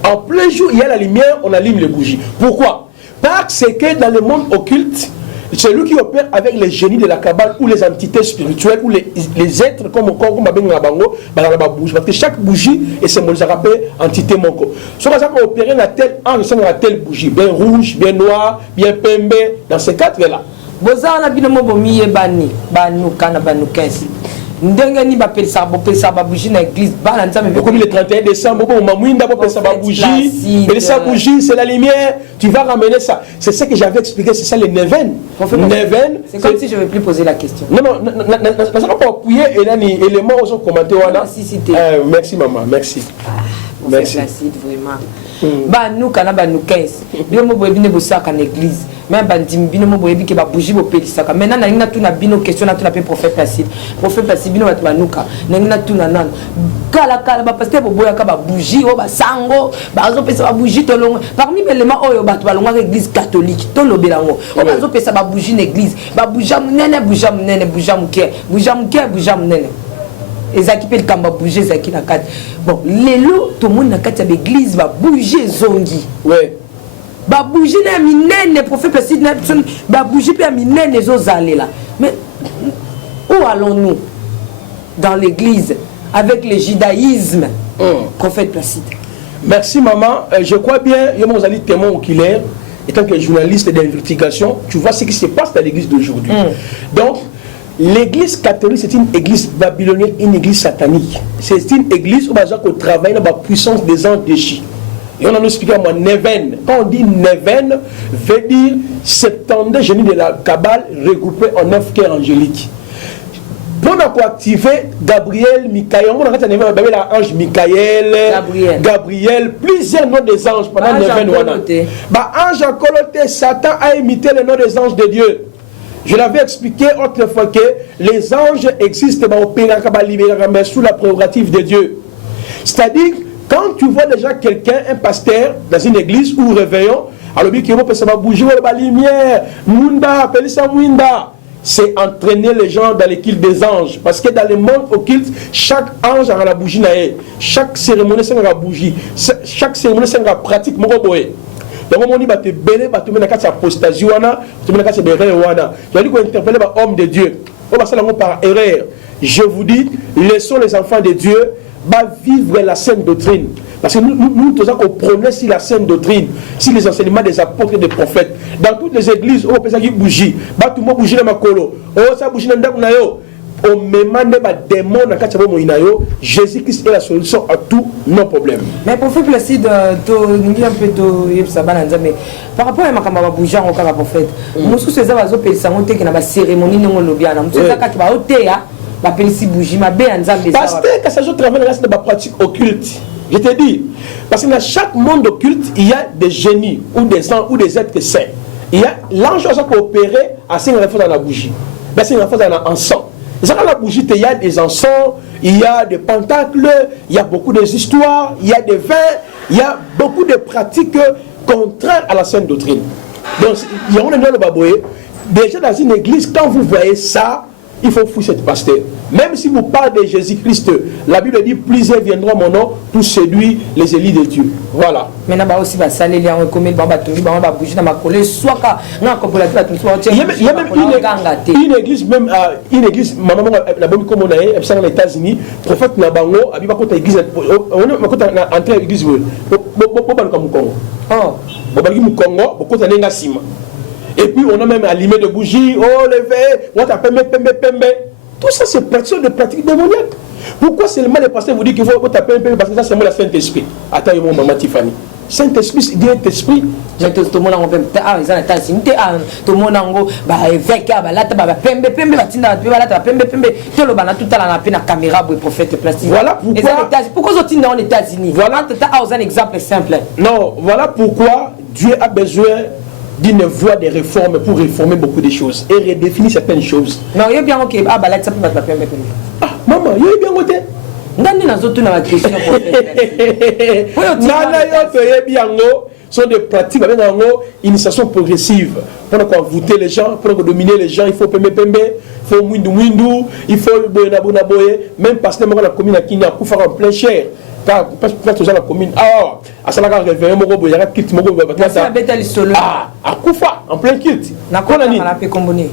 En plein jour, il y a la lumière, on allume les bougies. Pourquoi? Parce que dans le monde occulte, celui qui opère avec les génies de la Kabbale ou les entités spirituelles ou les êtres comme Bango, parce que chaque bougie est symbolisée par entité Moko. Si on a opéré la telle ange, on a telle bougie, bien rouge, bien noir, bien pembe, dans ces quatre-là. Bozana binomo bomiye bani, banu kana banu 15. Ndengani ba pesa ba bougie na église bana nzambe comme le 31 décembre bon mamouinda ba pesa ba bougie et ça bougie c'est la lumière tu vas ramener ça c'est ce que j'avais expliqué c'est ça les neven c'est comme si je ne vais plus poser la question non ça va pas appuyer et là ni éléments aux commenter voilà merci maman merci merci vraiment ba nous kana ba nous 15 bien mo boyebi ne bosaka na église même bandim bino mo boyebi ke ba bougie bo pelisaka maintenant na ngina tuna bino question na tuna pe prophète Placide bino ba banuka na ngina tuna nan kala ba pasteur bo boyaka ba bougie o ba sango ba zo pesa ba bougie to longo parmi les éléments oyo ba to ba longa église catholique to lobelango o ba zo pesa ba bougie na église ba bougie nene ezaki pe kamba bouger ezaki na kati bon lelo to monde na kati ya l'église ba bouger zongi ouais ba bouger na minene prophète Placide na ba bouger pe minene zozalela mais où allons-nous dans l'église avec le judaïsme prophète Placide? Merci maman, je crois bien yo vous allez témoin oculaire étant que journaliste d'investigation tu vois ce qui se passe dans l'église d'aujourd'hui donc l'église catholique, c'est une église babylonienne, une église satanique. C'est une église où on travaille dans la puissance des anges déchus. Et on a expliqué à moi, Neven. Quand on dit Neven, veut dire 72 génies de la Kabbale regroupés en 9 cœurs angéliques. Pour activer Gabriel, Michael, on a dit l'ange Michael, Gabriel, plusieurs noms des anges pendant Neven. Ange en coloté, Satan a imité le nom des anges de Dieu. Je l'avais expliqué autrefois que les anges existent sous la prérogative de Dieu. C'est-à-dire, Quand tu vois déjà quelqu'un, un pasteur, dans une église ou réveillon, alors bien qu'il va bouger la lumière, Munda, appelle ça Munda. C'est entraîner les gens dans les cultes des anges. Parce que dans le monde occulte, chaque ange a la bougie. Chaque cérémonie, c'est la bougie. Chaque cérémonie, c'est la pratique. Donc, on dit que tu es une apostasie, tu es une erreur. Je dis qu'on interpelle les hommes de Dieu. On va faire par erreur. Je vous dis, laissons les enfants de Dieu vivre la saine doctrine. Parce que nous tous on prônait sur la saine doctrine, sur les enseignements des apôtres et des prophètes. Dans toutes les églises, on peut dire bougie. Tout le monde bougie dans ma colo. Ça bougie dans le on me demande des démons dans le Jésus-Christ est la solution à tous nos problèmes. Mais pour faire plaisir de un peu de mais par rapport à ma bougie en cas prophète, nous sommes ces avazos pelsangote qui n'a pas cérémonie non lobiana. Nous sommes ça qui va otéa, la pelsi bougie ma bé en zambe. Parce que ça joue travail reste de la pratique occulte. Je te dis, parce que dans chaque monde occulte, il y a des génies ou des anges ou des êtres saints. Il y a l'ange qui a opéré à 5 fois dans la bougie. Ben, 5 fois dans l'encens. Dans la bougie, il y a des encens, il y a des pentacles, il y a beaucoup d'histoires, il y a des vins, il y a beaucoup de pratiques contraires à la sainte doctrine. Donc, il y a un baboué. Déjà dans une église, quand vous voyez ça, il faut fouiller cette pasteur. Même si vous parlez de Jésus-Christ, la Bible dit plusieurs viendront mon nom pour séduire les élus de Dieu. Voilà. Maintenant, aussi, il y a même une église, même une église, maman, la bonne comme on a aux États-Unis, prophète Nabango, a dit que l'église, on est entré à l'église, et puis on a même allumé de bougies, oh levé, on t'appelle pembe. Tout ça c'est de pratiques démoniaques. Pourquoi seulement les pasteurs vous disent qu'il faut taper un peu parce que ça c'est moi le Saint-Esprit. Attends mon maman Tiffany. Saint-Esprit c'est Dieu esprit. Tout le monde en même temps ils ont été signé tout le monde en ba évêque ba là ba pembe batinda ba là pembe tout le bana tout à la na caméra pour prophète plastique. Voilà pourquoi ils sont en États-Unis. Voilà un exemple simple. Non, voilà pourquoi Dieu a besoin d'une voie de réforme pour réformer beaucoup de choses et redéfinir certaines choses. Non, il y a bien ok. Ah, bah là, ça peut pas faire. Ah, maman, il y a bien ok. Nani na zotu na question pour faire. Nana yo to bien sont des pratiques avec une initiation progressive. Pour voter les gens, pour dominer les gens, il faut pembe, il faut mwindu, il faut boye. Même parce que la commune a Kenya pour faire en plein cher. Car peut-être la commune à ça la réveiller mon robot il y a kit mon robot à Koufa en plein kit na quoi ni la communauté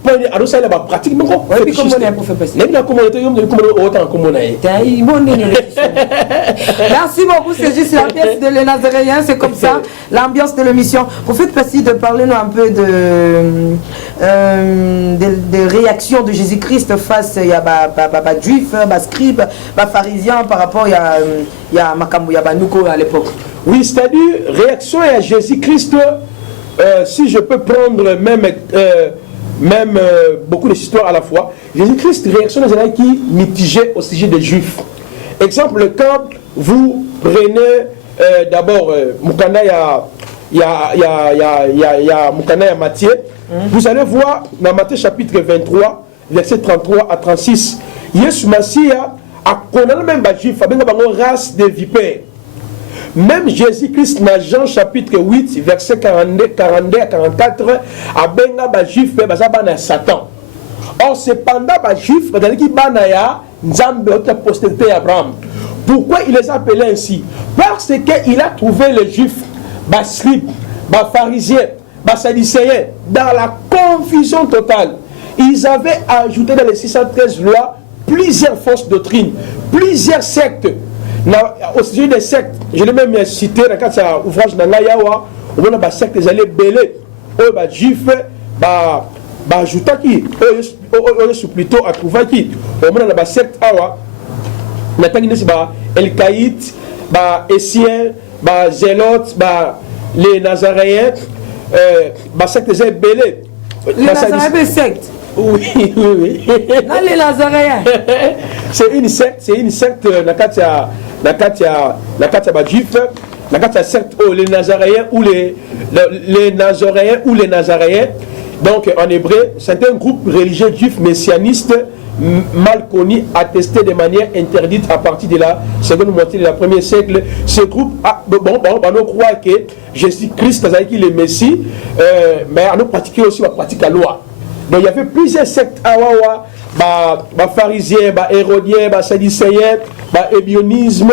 pour alors ça la pratique mon robot et puis communauté pour faire passer la communauté yom de communauté autant communauté merci beaucoup c'est juste la pièce de les Nazaréens c'est comme ça l'ambiance de l'émission vous faites passer de parler nous un peu de réaction de Jésus-Christ face il y a juif scribe pharisien par rapport il y a Makambu Yabanuko à l'époque. Oui, c'est-à-dire réaction à Jésus-Christ, si je peux prendre même beaucoup d'histoires à la fois. Jésus-Christ, réaction des gens qui mitigait au sujet des Juifs. Exemple, quand vous prenez d'abord Mukanda ya Mukanda ya Matthieu, vous allez voir dans Matthieu chapitre 23, versets 33 à 36, Yesu Massia a condamné même les Juifs, avec une race de vipères. Même Jésus-Christ, dans Jean chapitre 8, verset 42 à 44, a benga les Juifs, a Satan. Or, cependant, les Juifs, qui banaya, Nzambe, la postérité d'Abraham. Pourquoi il les appelait ainsi? Parce qu'il a trouvé les Juifs, les scribes, les pharisiens, les sadducéens, dans la confusion totale. Ils avaient ajouté dans les 613 lois plusieurs fausses doctrines, plusieurs sectes. Au sujet des sectes, je l'ai même cité dans un ouvrage dans l'Ayawa, où on a des sectes, ils allaient belé, les juifs, ajouta qui, plutôt à trouver qui, on a des sectes, El Caïd, Essien, Zélotes, les Nazaréens, sectes, ils allaient belé. Les Nazaréens, sectes. Oui. Non, les Nazaréens. C'est une secte, la Katia Juif, la Katia secte, les Nazaréens ou les Nazaréens ou les Nazaréens. Donc en hébreu, c'est un groupe religieux juif messianiste mal connu, attesté de manière interdite à partir de la seconde moitié de la première siècle. Ce groupe, on croit que Jésus-Christ est le Messie, mais on a pratiqué aussi la pratique à la loi. Donc il y avait plusieurs sectes, pharisiens, hérodiens, sadducéens, ébionisme,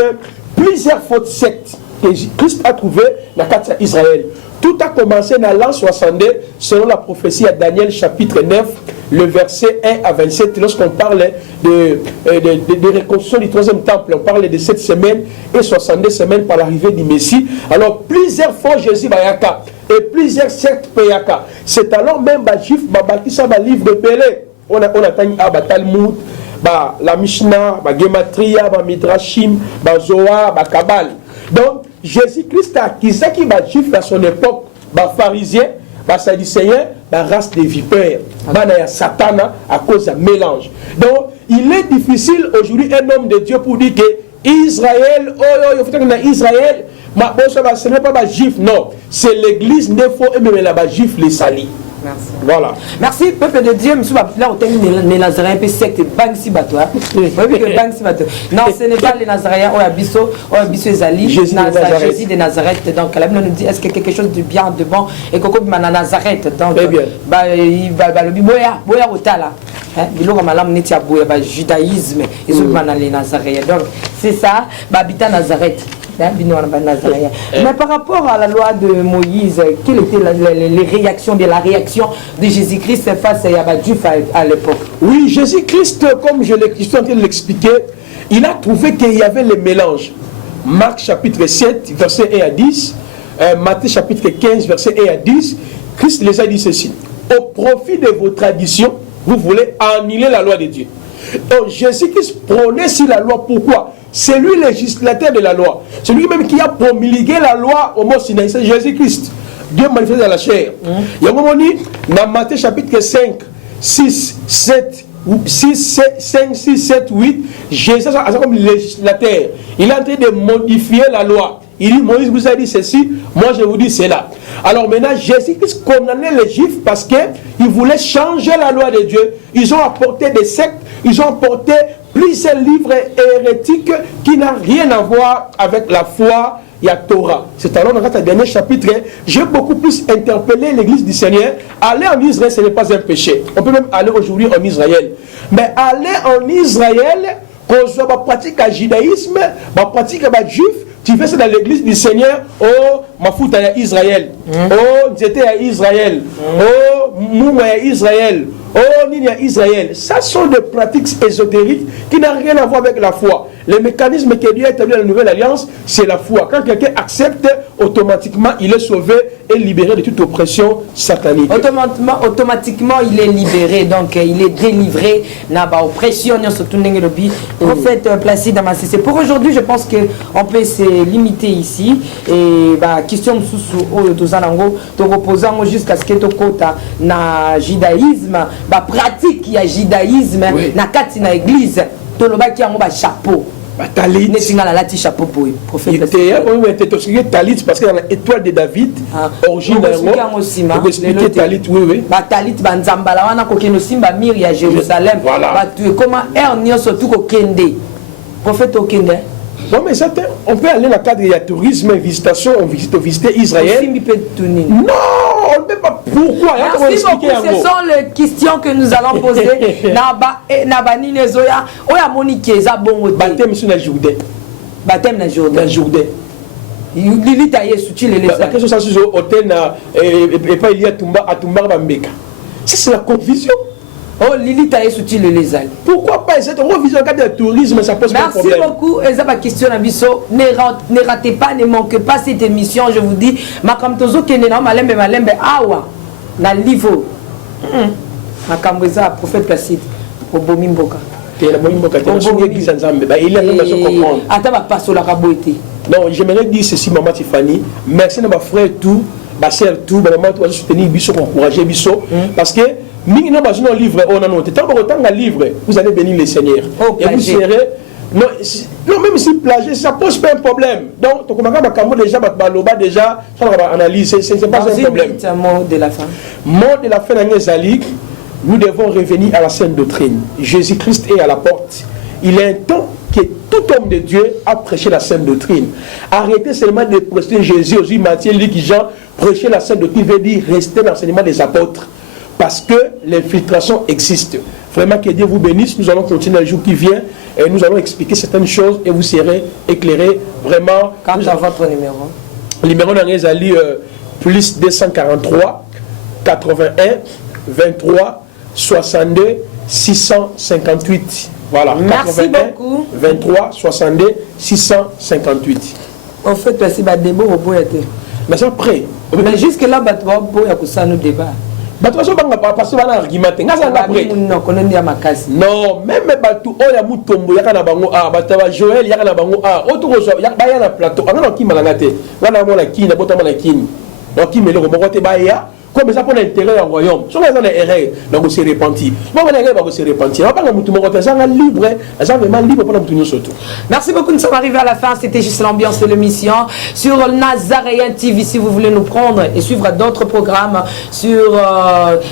plusieurs fautes sectes que Christ a trouvé dans Israël. Tout a commencé dans l'an 62, selon la prophétie à Daniel chapitre 9, le verset 1 à 27, lorsqu'on parle de reconstruction du troisième temple, on parle de 7 semaines et 62 semaines par l'arrivée du Messie. Alors plusieurs fois Jésus Bayaka et plusieurs sectes Payaka. C'est alors même les Juifs qui sont dans le livre de Pélé. On a Talmud, la Mishnah, Gematria, Midrashim, Zohar, Kabbal. Donc Jésus-Christ a acquis ça qui les Juifs à son époque, les pharisiens, les sadducéens, la race des vipères, Satan à cause d'un mélange. Donc il est difficile aujourd'hui un homme de Dieu pour dire que Israël, Israël, ce n'est pas les Juifs, non, c'est l'église ne faut aimer les Juifs les salis. Merci. Voilà. Merci, peuple de Dieu. Monsieur là, on a les Nazaréens, puis secte Bangsi Bato. Non, ce n'est pas les Nazaréens, on a Bisso Ezali, Jésus de Nazareth. Donc, la Bible nous dit est-ce que quelque chose de bien, de bon, et qu'on a Nazareth. Donc, le Biboya Otala. Il y a judaïsme, ils ont les Nazaréens. Donc, c'est ça, Babita Nazareth. Mais par rapport à la loi de Moïse, quelles étaient les réactions, la réaction de Jésus-Christ face à Yabadjuf à l'époque? Oui, Jésus-Christ, comme je suis en train de l'expliquer, il a trouvé qu'il y avait le mélange. Marc chapitre 7, verset 1 à 10, Matthieu chapitre 15, verset 1 à 10, Christ les a dit ceci: au profit de vos traditions, vous voulez annuler la loi de Dieu. Donc Jésus-Christ prônait sur la loi. Pourquoi? C'est lui le législateur de la loi. C'est lui-même qui a promulgué la loi au mont Sinaï. C'est Jésus-Christ. Dieu manifesté dans la chair. Il y a un moment dit, dans Matthieu chapitre 5, 6, 7, 5, 6, 7, 8, Jésus est comme législateur. Il est en train de modifier la loi. Il dit, Moïse vous a dit ceci, moi je vous dis cela. Alors maintenant, Jésus-Christ condamnait les Juifs parce qu'ils voulaient changer la loi de Dieu. Ils ont apporté des sectes, ils ont apporté plusieurs livres hérétiques qui n'ont rien à voir avec la foi et la Torah. C'est alors dans le dernier chapitre, j'ai beaucoup plus interpellé l'église du Seigneur. Aller en Israël, ce n'est pas un péché. On peut même aller aujourd'hui en Israël. Mais aller en Israël, qu'on soit pratique à judaïsme, pratique à juif, tu fais ça dans l'église du Seigneur. Oh, ma foute à Israël. Oh, j'étais à Israël. Oh, mouma à Israël. Oh, Nini à Israël. Ça sont des pratiques ésotériques qui n'ont rien à voir avec la foi. Le mécanisme qui est Dieu a établi dans la nouvelle alliance, c'est la foi. Quand quelqu'un accepte, automatiquement, il est sauvé et libéré de toute oppression satanique. Automatiquement, il est libéré. Donc, il est délivré. N'a pas oppression, surtout Nengelobi. Prophète Placide Amassé. Pour aujourd'hui, je pense qu'on peut se limiter ici. Et question sous Tozanango, te reposant jusqu'à ce que tu côté na judaïsme, pratique il y a judaïsme, na kati na église, to loba ki yango ba chapeau. Talit. Netinga la lati chapeau boy. Prophète. Talit parce que dans l'étoile de David, origine pour expliquer Talit, oui. Talit banzambala wana kokeno simba mir ya Jérusalem. Ba tu comment ernio surtout ko kende. Prophète okende. Non, mais ça, on peut aller dans le cadre de la tourisme, visitation, on visite Israël. Non, on ne peut pas. Pourquoi? Merci beaucoup. Ce sont les questions que nous allons poser. Nabani Nezoya, Oya Monique, Zabon. Baptême sur la Jourdain. Baptême na Jourdain. La Jourdain. Lili taillé sous les la question, c'est sur l'hôtel et pas il y a Tumbar Bambeka. C'est la confusion. Oh, Lili taillé sous les lézards. Pourquoi pas cette revision cadre de tourisme, ça pose pas de problème. Merci beaucoup. Et ça, ma question, Nabiso. Ne ratez pas, ne manquez pas cette émission. Je vous dis, Makamtozo Kenena, Malembe, Awa, na livre. Makamboza, prophète Placide, au Bomimboka. Il est là dans ce comprendre. Attends, ma passe la raboité. Non, j'aimerais dire ceci, maman Tiffany. Merci à ma frère tout, ma soeur tout, ma maman, tu vas soutenir Bisso, encourager Bisso. Parce que, nous avons un livre, on a noté. Tant que un livre, vous allez bénir le Seigneur. Et vous serez. Non, même si plagier, ça ne pose pas un problème. Donc, tu as déjà, ça va analyser, ce n'est pas un problème. Mot de la fin. Mot de la fin, nous devons revenir à la sainte doctrine. Jésus-Christ est à la porte. Il est un temps que tout homme de Dieu a prêché la sainte doctrine. Arrêtez seulement de prêcher Jésus, Jésus, Matthieu, Luc, Jean. Prêcher la sainte doctrine veut dire rester dans l'enseignement des apôtres. Parce que l'infiltration existe. Vraiment que Dieu vous bénisse. Nous allons continuer le jour qui vient et nous allons expliquer certaines choses et vous serez éclairés vraiment. Quand à votre numéro? Le numéro d'Angers Ali plus 243 81 23 62 658. Voilà. Merci 81, beaucoup. 23 62 658. En fait, merci Badebo au bout. Mais c'est prêt. Mais jusque là, Badebo il y a que ça nous débat. Parce que un argument. Non, même Batou, il y a Moutombo, il y a Bango A, Batava Joël, il y a Bango A, autre chose, il y a un plateau. On a qui malangate. On a mon akine, on a mon akine. Donc, qui me le remonte, comme ça pour l'intérêt du royaume. Si on a des erreurs, donc on s'est repenti. Si on a des erreurs, on s'est repenti. On va pas nous libre, vraiment libre pour nous surtout. Merci beaucoup, nous sommes arrivés à la fin. C'était juste l'ambiance de l'émission sur Nazaréen TV. Si vous voulez nous prendre et suivre d'autres programmes sur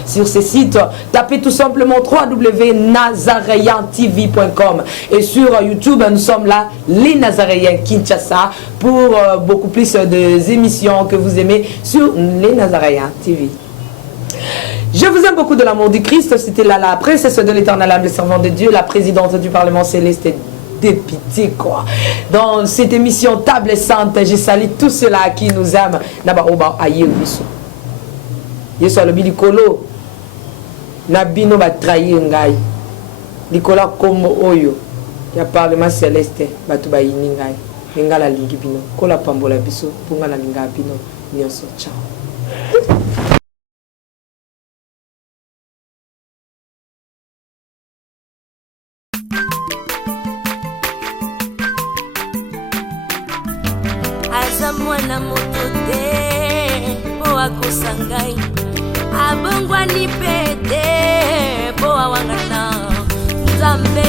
ces sites, tapez tout simplement www.nazareantv.com et sur YouTube, nous sommes là, les Nazaréens Kinshasa, pour beaucoup plus d'émissions que vous aimez sur les Nazaréens TV. Je vous aime beaucoup de l'amour du Christ. C'était là la princesse de l'éternel âme, le servant de Dieu, la présidente du Parlement céleste des pitiés, quoi. Dans cette émission Table Sainte, je salue tous ceux-là qui nous aiment. Nabaoba aye biso. Yeso alobi likolo. Nabino ba trahir ngai. Likola kombo oyo. Ya Parlement céleste batu ba yini ngai. Ngala lingi bino. Kola pambola biso. Punga na linga bino. Nyonso ciao. Mwana moto te po akosa ngai abongwani pete po awangana Nzambe